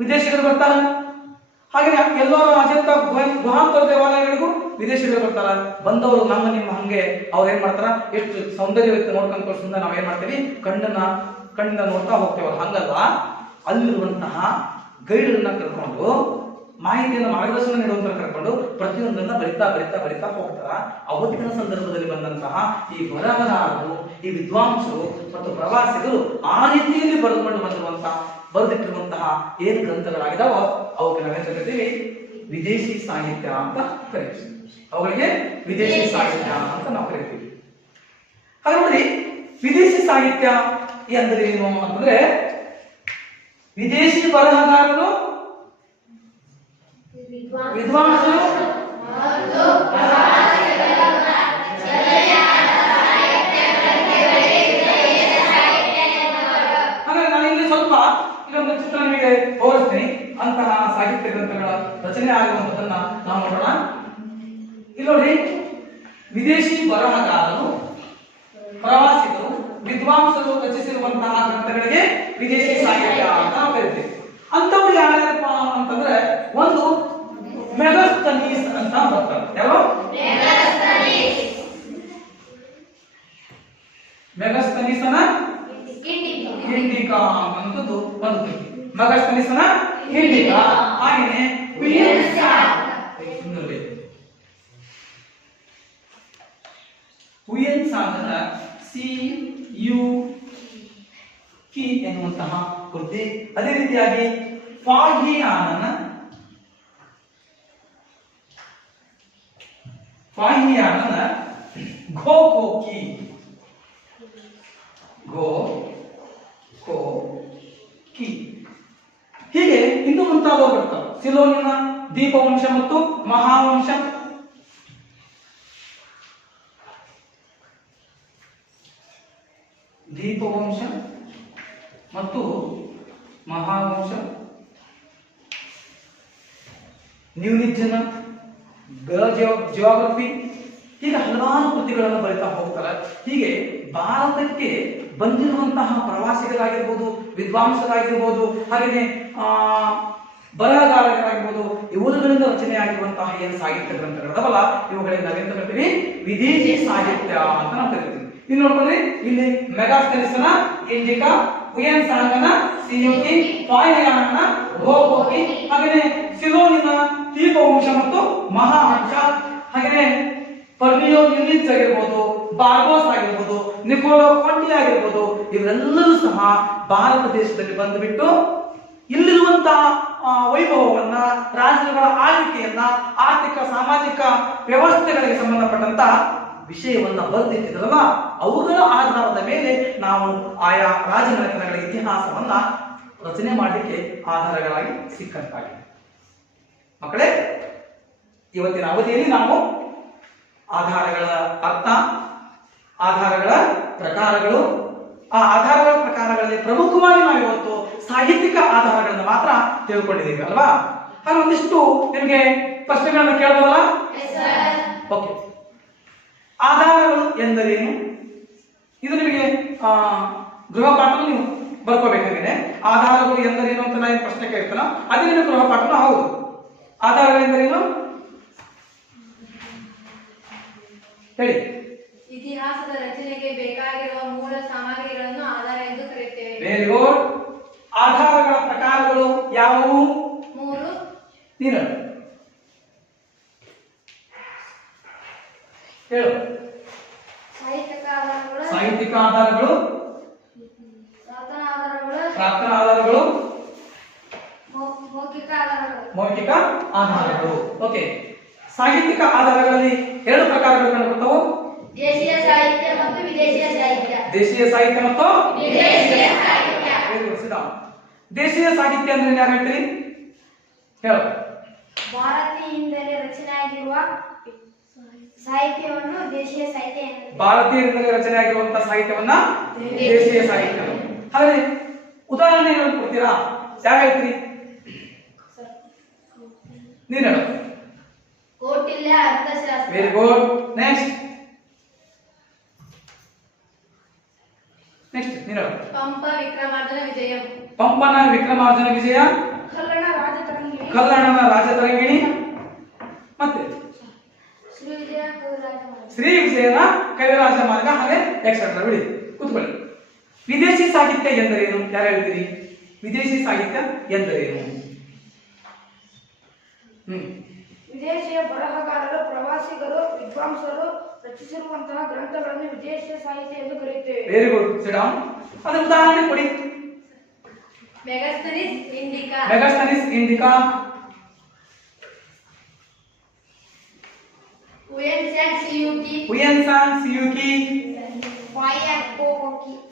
ವಿದೇಶಿಗರು ಬರ್ತಾರೆ. ಹಾಗೆ ಎಲ್ಲೋ ಅಜಂತ ಗುಹಾಂತರ ದೇವಾಲಯಗಳಿಗೂ ವಿದೇಶಿಗರು ಬರ್ತಾರ. ಬಂದವರು ನಮ್ಮ ನಿಮ್ಮ ಹಂಗೆ ಅವ್ರು ಏನ್ ಮಾಡ್ತಾರ, ಎಷ್ಟು ಸೌಂದರ್ಯಯುಕ್ತ ನೋಡ್ಕೊಂಡ್ ಸುಂದರ ನಾವ್ ಏನ್ ಮಾಡ್ತೀವಿ, ಕಣ್ಣಿಂದ ನೋಡ್ತಾ ಹೋಗ್ತೇವೆ. ಹಂಗಲ್ಲ, ಅಲ್ಲಿರುವಂತಹ ಗೈಡ್ಗಳನ್ನ ಕರ್ಕೊಂಡು, ಮಾಹಿತಿಯನ್ನು ಮಾರ್ಗದರ್ಶನ ನೀಡುವಂತ ಕರ್ಕೊಂಡು ಪ್ರತಿಯೊಂದನ್ನ ಬರಿತಾ ಬರಿತಾ ಬರಿತಾ ಹೋಗ್ತಾರ. ಅವತ್ತಿನ ಸಂದರ್ಭದಲ್ಲಿ ಬಂದಂತಹ ಈ ಬರಹಗಾರರು, ಈ ವಿದ್ವಾಂಸರು ಮತ್ತು ಪ್ರವಾಸಿಗರು ಆ ರೀತಿಯಲ್ಲಿ ಬರೆದಿಟ್ಟಿರುವಂತಹ ಏನು ಗ್ರಂಥಗಳಾಗಿದಾವೋ ಅವಕ್ಕೆ ನಾವೇನ್ ಕರಿತೀವಿ, ವಿದೇಶಿ ಸಾಹಿತ್ಯ ಅಂತ ಕರಿತೀವಿ. ಅವುಗಳಿಗೆ ವಿದೇಶಿ ಸಾಹಿತ್ಯ ಅಂತ ನಾವು ಕರಿತೀವಿ. ಹಾಗೆ ನೋಡಿ, ವಿದೇಶಿ ಸಾಹಿತ್ಯ ಅಂದ್ರೆ ಏನು ಅಂತಂದ್ರೆ, ವಿದೇಶಿ ಬರಹಗಾರರು, ವಿದ್ವಾಂಸರು ಹಾಗಾದ್ರೆ ನಾನು ಇಲ್ಲಿ ಸ್ವಲ್ಪ ಇದೊಂದು ಚಿತ್ರ ನಿಮಗೆ ತೋರಿಸ್ತೀನಿ. ಅಂತಹ ಸಾಹಿತ್ಯ ಗ್ರಂಥಗಳ ರಚನೆ ಆಗುವಂತದನ್ನ ನಾವು ನೋಡೋಣ. ಇಲ್ಲಿ ನೋಡಿ, ವಿದೇಶಿ ಬರಹಗಾರರು, ಪ್ರವಾಸಿಗರು, ವಿದ್ವಾಂಸರು ರಚಿಸಿರುವಂತಹ ಗ್ರಂಥಗಳಿಗೆ ವಿದೇಶಿ ಸಾಹಿತ್ಯ ಅಂತ ನಾವು ಕರಿತೀವಿ. ಅಂತವ್ರು ಯಾರ್ಯಾರಪ್ಪ ಅಂತಂದ್ರೆ, ಒಂದು ಮೆಗಸ್ತನೀಸ್ ಅಂತ ಬರ್ತಾರೆ. ಯಾವ? ಮೆಗಸ್ತನೀಸನ ಇಂಡಿಕಾ ಅನ್ನುವುದು ಒಂದು ಕೃತಿ. ಮೆಗಸ್ತನೀಸನ ಇಂಡಿಕಾ. ಹಾಗೆಯೇ ಹುಯೆನ್ ಸಾಂಗನ CUK ಎನ್ನುವಂತಹ ಕೃತಿ. ಅದೇ ರೀತಿಯಾಗಿ ಫಾಹಿಯಾನನ ಘೋಕೋಕಿ, ಹೀಗೆ ಇನ್ನು ಮುಂತಾದವರು ಬರ್ತಾರೆ. ಸಿಲೋನಿನ ದೀಪವಂಶ ಮತ್ತು ಮಹಾವಂಶ, ದೀಪವಂಶ ಮತ್ತು ಮಹಾವಂಶ, ನ್ಯೂ ನಿಜ್ಜನ, ಜಿಯೋಗ್ರಫಿ, ಹೀಗೆ ಹಲವಾರು ಕೃತಿಗಳನ್ನು ಬರೀತಾ ಹೋಗ್ತಾರೆ. ಹೀಗೆ ಭಾರತಕ್ಕೆ ಬಂದಿರುವಂತಹ ಪ್ರವಾಸಿಗರಾಗಿರ್ಬೋದು, ವಿದ್ವಾಂಸರಾಗಿರ್ಬೋದು, ಹಾಗೆಯೇ ಬರಹಗಾರರಾಗಿರ್ಬೋದು, ಇವುಗಳಿಂದ ರಚನೆಯಾಗಿರುವಂತಹ ಏನು ಸಾಹಿತ್ಯ ಗ್ರಂಥಗಳದವಲ್ಲ, ಇವುಗಳಿಂದ ನಾವೇಂತ ಕರಿತೀವಿ, ವಿದೇಶಿ ಸಾಹಿತ್ಯ ಅಂತ ನಾವು ಕರಿತೀವಿ. ಇಲ್ಲಿ ನೋಡ್ಕೊಂಡ್ರಿ, ಇಲ್ಲಿ ಮೆಗಾಸ್ತನೀಸನ ಇಂಡಿಕಾ, ಹುಯೆನ್ ಸಾಂಗನ CUK, ಫಾಹಿಯಾನನ ಘೋಕೋಕಿ, ಹಾಗೆಯೇ ಸಿಲೋನಿನ ದೀಪವಂಶ ಮತ್ತು ಮಹಾವಂಶ, ಹಾಗೆಯೇ ಪರ್ನಿಯೋ ನ್ಯೂಲಿಚ್ ಆಗಿರ್ಬೋದು, ಬಾರ್ಬೋಸ್ ಆಗಿರ್ಬೋದು, ನಿಕೋಲೋ ಕೊಂಟಿ ಆಗಿರ್ಬೋದು, ಇವರೆಲ್ಲರೂ ಸಹ ಭಾರತ ದೇಶದಲ್ಲಿ ಬಂದುಬಿಟ್ಟು ಇಲ್ಲಿರುವಂತಹ ವೈಭವವನ್ನ, ರಾಜ್ಯಗಳ ಆಳ್ವಿಕೆಯನ್ನ, ಆರ್ಥಿಕ ಸಾಮಾಜಿಕ ವ್ಯವಸ್ಥೆಗಳಿಗೆ ಸಂಬಂಧಪಟ್ಟಂತ ವಿಷಯವನ್ನ ಬರೆದಿಟ್ಟಿದ್ರಲ್ಲ, ಅವುಗಳ ಆಧಾರದ ಮೇಲೆ ನಾವು ಆಯಾ ರಾಜಮನೆತನಗಳ ಇತಿಹಾಸವನ್ನ ರಚನೆ ಮಾಡಲಿಕ್ಕೆ ಆಧಾರಗಳಾಗಿ ಸಿಕ್ಕಂತಾಗಿದೆ. ಮಕ್ಕಳೇ, ಇವತ್ತಿನ ಅವಧಿಯಲ್ಲಿ ನಾವು ಆಧಾರಗಳ ಅರ್ಥ, ಆಧಾರಗಳ ಪ್ರಕಾರಗಳು, ಆ ಆಧಾರಗಳ ಪ್ರಕಾರಗಳಲ್ಲಿ ಪ್ರಮುಖವಾಗಿ ನಾವು ಇವತ್ತು ಸಾಹಿತ್ಯಿಕ ಆಧಾರಗಳನ್ನು ಮಾತ್ರ ತಿಳ್ಕೊಂಡಿದ್ದೀವಿ ಅಲ್ವಾ? ಹಾಗೆ ಒಂದಿಷ್ಟು ನಿಮಗೆ ಪ್ರಶ್ನೆಗಳನ್ನು ಕೇಳಬಹುದಲ್ಲ? ಓಕೆ. ಆಧಾರಗಳು ಎಂದರೇನು? ಇದು ನಿಮಗೆ ಗೃಹ ಪಾಠ ನೀವು ಬರ್ಕೋಬೇಕಾಗಿದೆ. ಆಧಾರಗಳು ಎಂದರೇನು ಅಂತ ನಾನು ಪ್ರಶ್ನೆ ಕೇಳ್ತಾನ, ಅದೇ ನಿಮಗೆ ಗೃಹ ಪಾಠನ ಹೌದು. ಆಧಾರಗಳು ಎಂದರೇನು ಹೇಳಿ. ಇತಿಹಾಸದ ರಚನೆಗೆ ಬೇಕಾಗಿರುವ ಮೂಲ ಸಾಮಗ್ರಿಗಳನ್ನು ಆಧಾರ ಎಂದು ಕರೆಯುತ್ತೇವೆ. Very good. ಆಧಾರಗಳ ಪ್ರಕಾರಗಳು ಯಾವುವು? 3. ನೀನು ಹೇಳು. ಸಾಹಿತ್ಯಿಕ ಆಧಾರಗಳು, ಸಾಹಿತ್ಯಿಕ ಆಧಾರಗಳು, ಪ್ರಾರ್ಥನಾ ಆಧಾರಗಳು, ಪ್ರಾರ್ಥನಾ ಆಧಾರಗಳು, ಮೌಖಿಕ ಆಧಾರಗಳು. ಮೌಖಿಕ ಆಧಾರಗಳು. ಓಕೆ. ಸಾಹಿತ್ಯಿಕ ಆಧಾರಗಳಲ್ಲಿ 2 ಪ್ರಕಾರಗಳು ಕಂಡುಬರುತ್ತವು. ದೇಶೀಯ ಸಾಹಿತ್ಯ ಮತ್ತು ವಿದೇಶೀಯ ಸಾಹಿತ್ಯ. ದೇಶೀಯ ಸಾಹಿತ್ಯ ಮತ್ತು ವಿದೇಶೀಯ ಸಾಹಿತ್ಯ. ದೇಶೀಯ ಸಾಹಿತ್ಯ ಅಂದ್ರೆ ಯಾರು ಹೇಳ್ತೀರಿ? ಹೇಳು. ಭಾರತೀಯರಿಂದಲೇ ರಚನೆಯಾಗಿರುವ ಸಾಹಿತ್ಯವನ್ನು ದೇಶೀಯ ಸಾಹಿತ್ಯ ಎನ್ನುತ್ತಾರೆ. ಭಾರತೀಯರಿಂದಲೇ ರಚನೆಯಾಗಿರುವಂತಹ ಸಾಹಿತ್ಯವನ್ನ ದೇಶೀಯ ಸಾಹಿತ್ಯ. ಹಾಗಾದ್ರೆ ಉದಾಹರಣೆಗಳನ್ನು ಕೊಡ್ತೀರಾ? ಯಾವ ಹೇಳ್ತೀರಿ? ನೀನು ಹೇಳು. ಕೌಟಿಲ್ಯ ಅರ್ಥಶಾಸ್ತ್ರ. Very good. ನೆಕ್ಸ್ಟ್ ನೀನು ಹೇಳು. ಪಂಪ ವಿಕ್ರಮಾರ್ಜುನ ವಿಜಯ. ಪಂಪನ ವಿಕ್ರಮಾರ್ಜುನ ವಿಜಯ, ಕಲ್ಲಣ ರಾಜತರಂಗಿಣಿ, ಕಲ್ಲಣ್ಣನ ರಾಜತರಂಗಿಣಿ, ಮತ್ತೆ ಶ್ರೀ ವಿಜಯ ಕವಿರಾಜಮಾರ್ಗ. ಶ್ರೀ ವಿಜಯನ ಕವಿರಾಜ ಮಾರ್ಗ. ಹಾಗೆ ಎಕ್ಸೆಟ್ರಾ. ಬಿಡಿ, ಕೂತ್ಕೊಳ್ಳಿ. ವಿದೇಶಿ ಸಾಹಿತ್ಯ ಎಂದರೇನು? ಯಾರು ಹೇಳ್ತೀರಿ? ವಿದೇಶಿ ಸಾಹಿತ್ಯ ಎಂದರೇನು? ವಿದೇಶಿಯ ಬರಹಗಾರರು, ಪ್ರವಾಸಿಗರು, ವಿದ್ವಾಂಸರು ರಚಿಸಿರುವಂತಹ ಗ್ರಂಥಗಳನ್ನು ವಿದೇಶಿಯ ಸಾಹಿತ್ಯ ಎಂದು ಕರೆಯುತ್ತೇವೆ. Very good. Sit down. ಅದರ ಉದಾಹರಣೆ ಕೊಡಿ. ಮೆಗಸ್ತನಿಸ್ ಇಂಡಿಕಾ. ಮೆಗಸ್ತನಿಸ್ ಇಂಡಿಕಾ, ಹುಯೆನ್ಸಾಂಗ್ ಸಿಯುಕಿ. ಹುಯೆನ್ಸಾಂಗ್ ಸಿಯುಕಿ,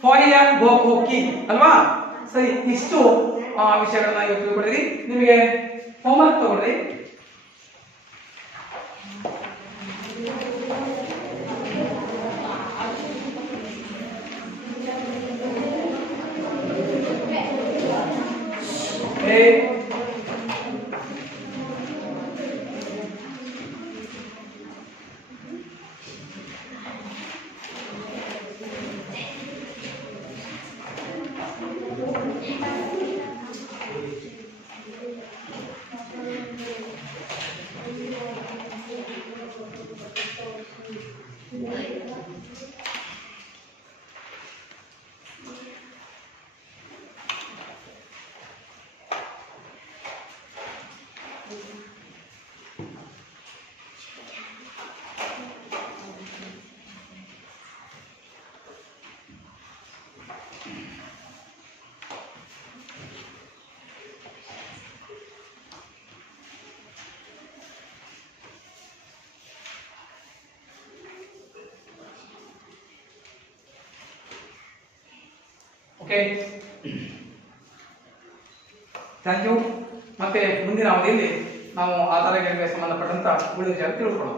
ಫಾಯಿಯಾನ್ ಗೋಕೋಕಿ ಅಲ್ವಾ? ಸರಿ, ಇಷ್ಟು ವಿಷಯಗಳನ್ನ ಇವತ್ತು ತಿಳ್ಕೊಂಡಿರಿ. ನಿಮಗೆ ಹೋಮ್ವರ್ಕ್ ತಗೊಳ್ಳಿ. Okay, thank you. ಮತ್ತೆ ಮುಂದಿನ ಅವಧಿಯಲ್ಲಿ ನಾವು ಆಧಾರಗಳಿಗೆ ಸಂಬಂಧಪಟ್ಟಂತ ಉಳಿದ ವಿಚಾರ ತಿಳ್ಕೊಳ್ಳೋಣ.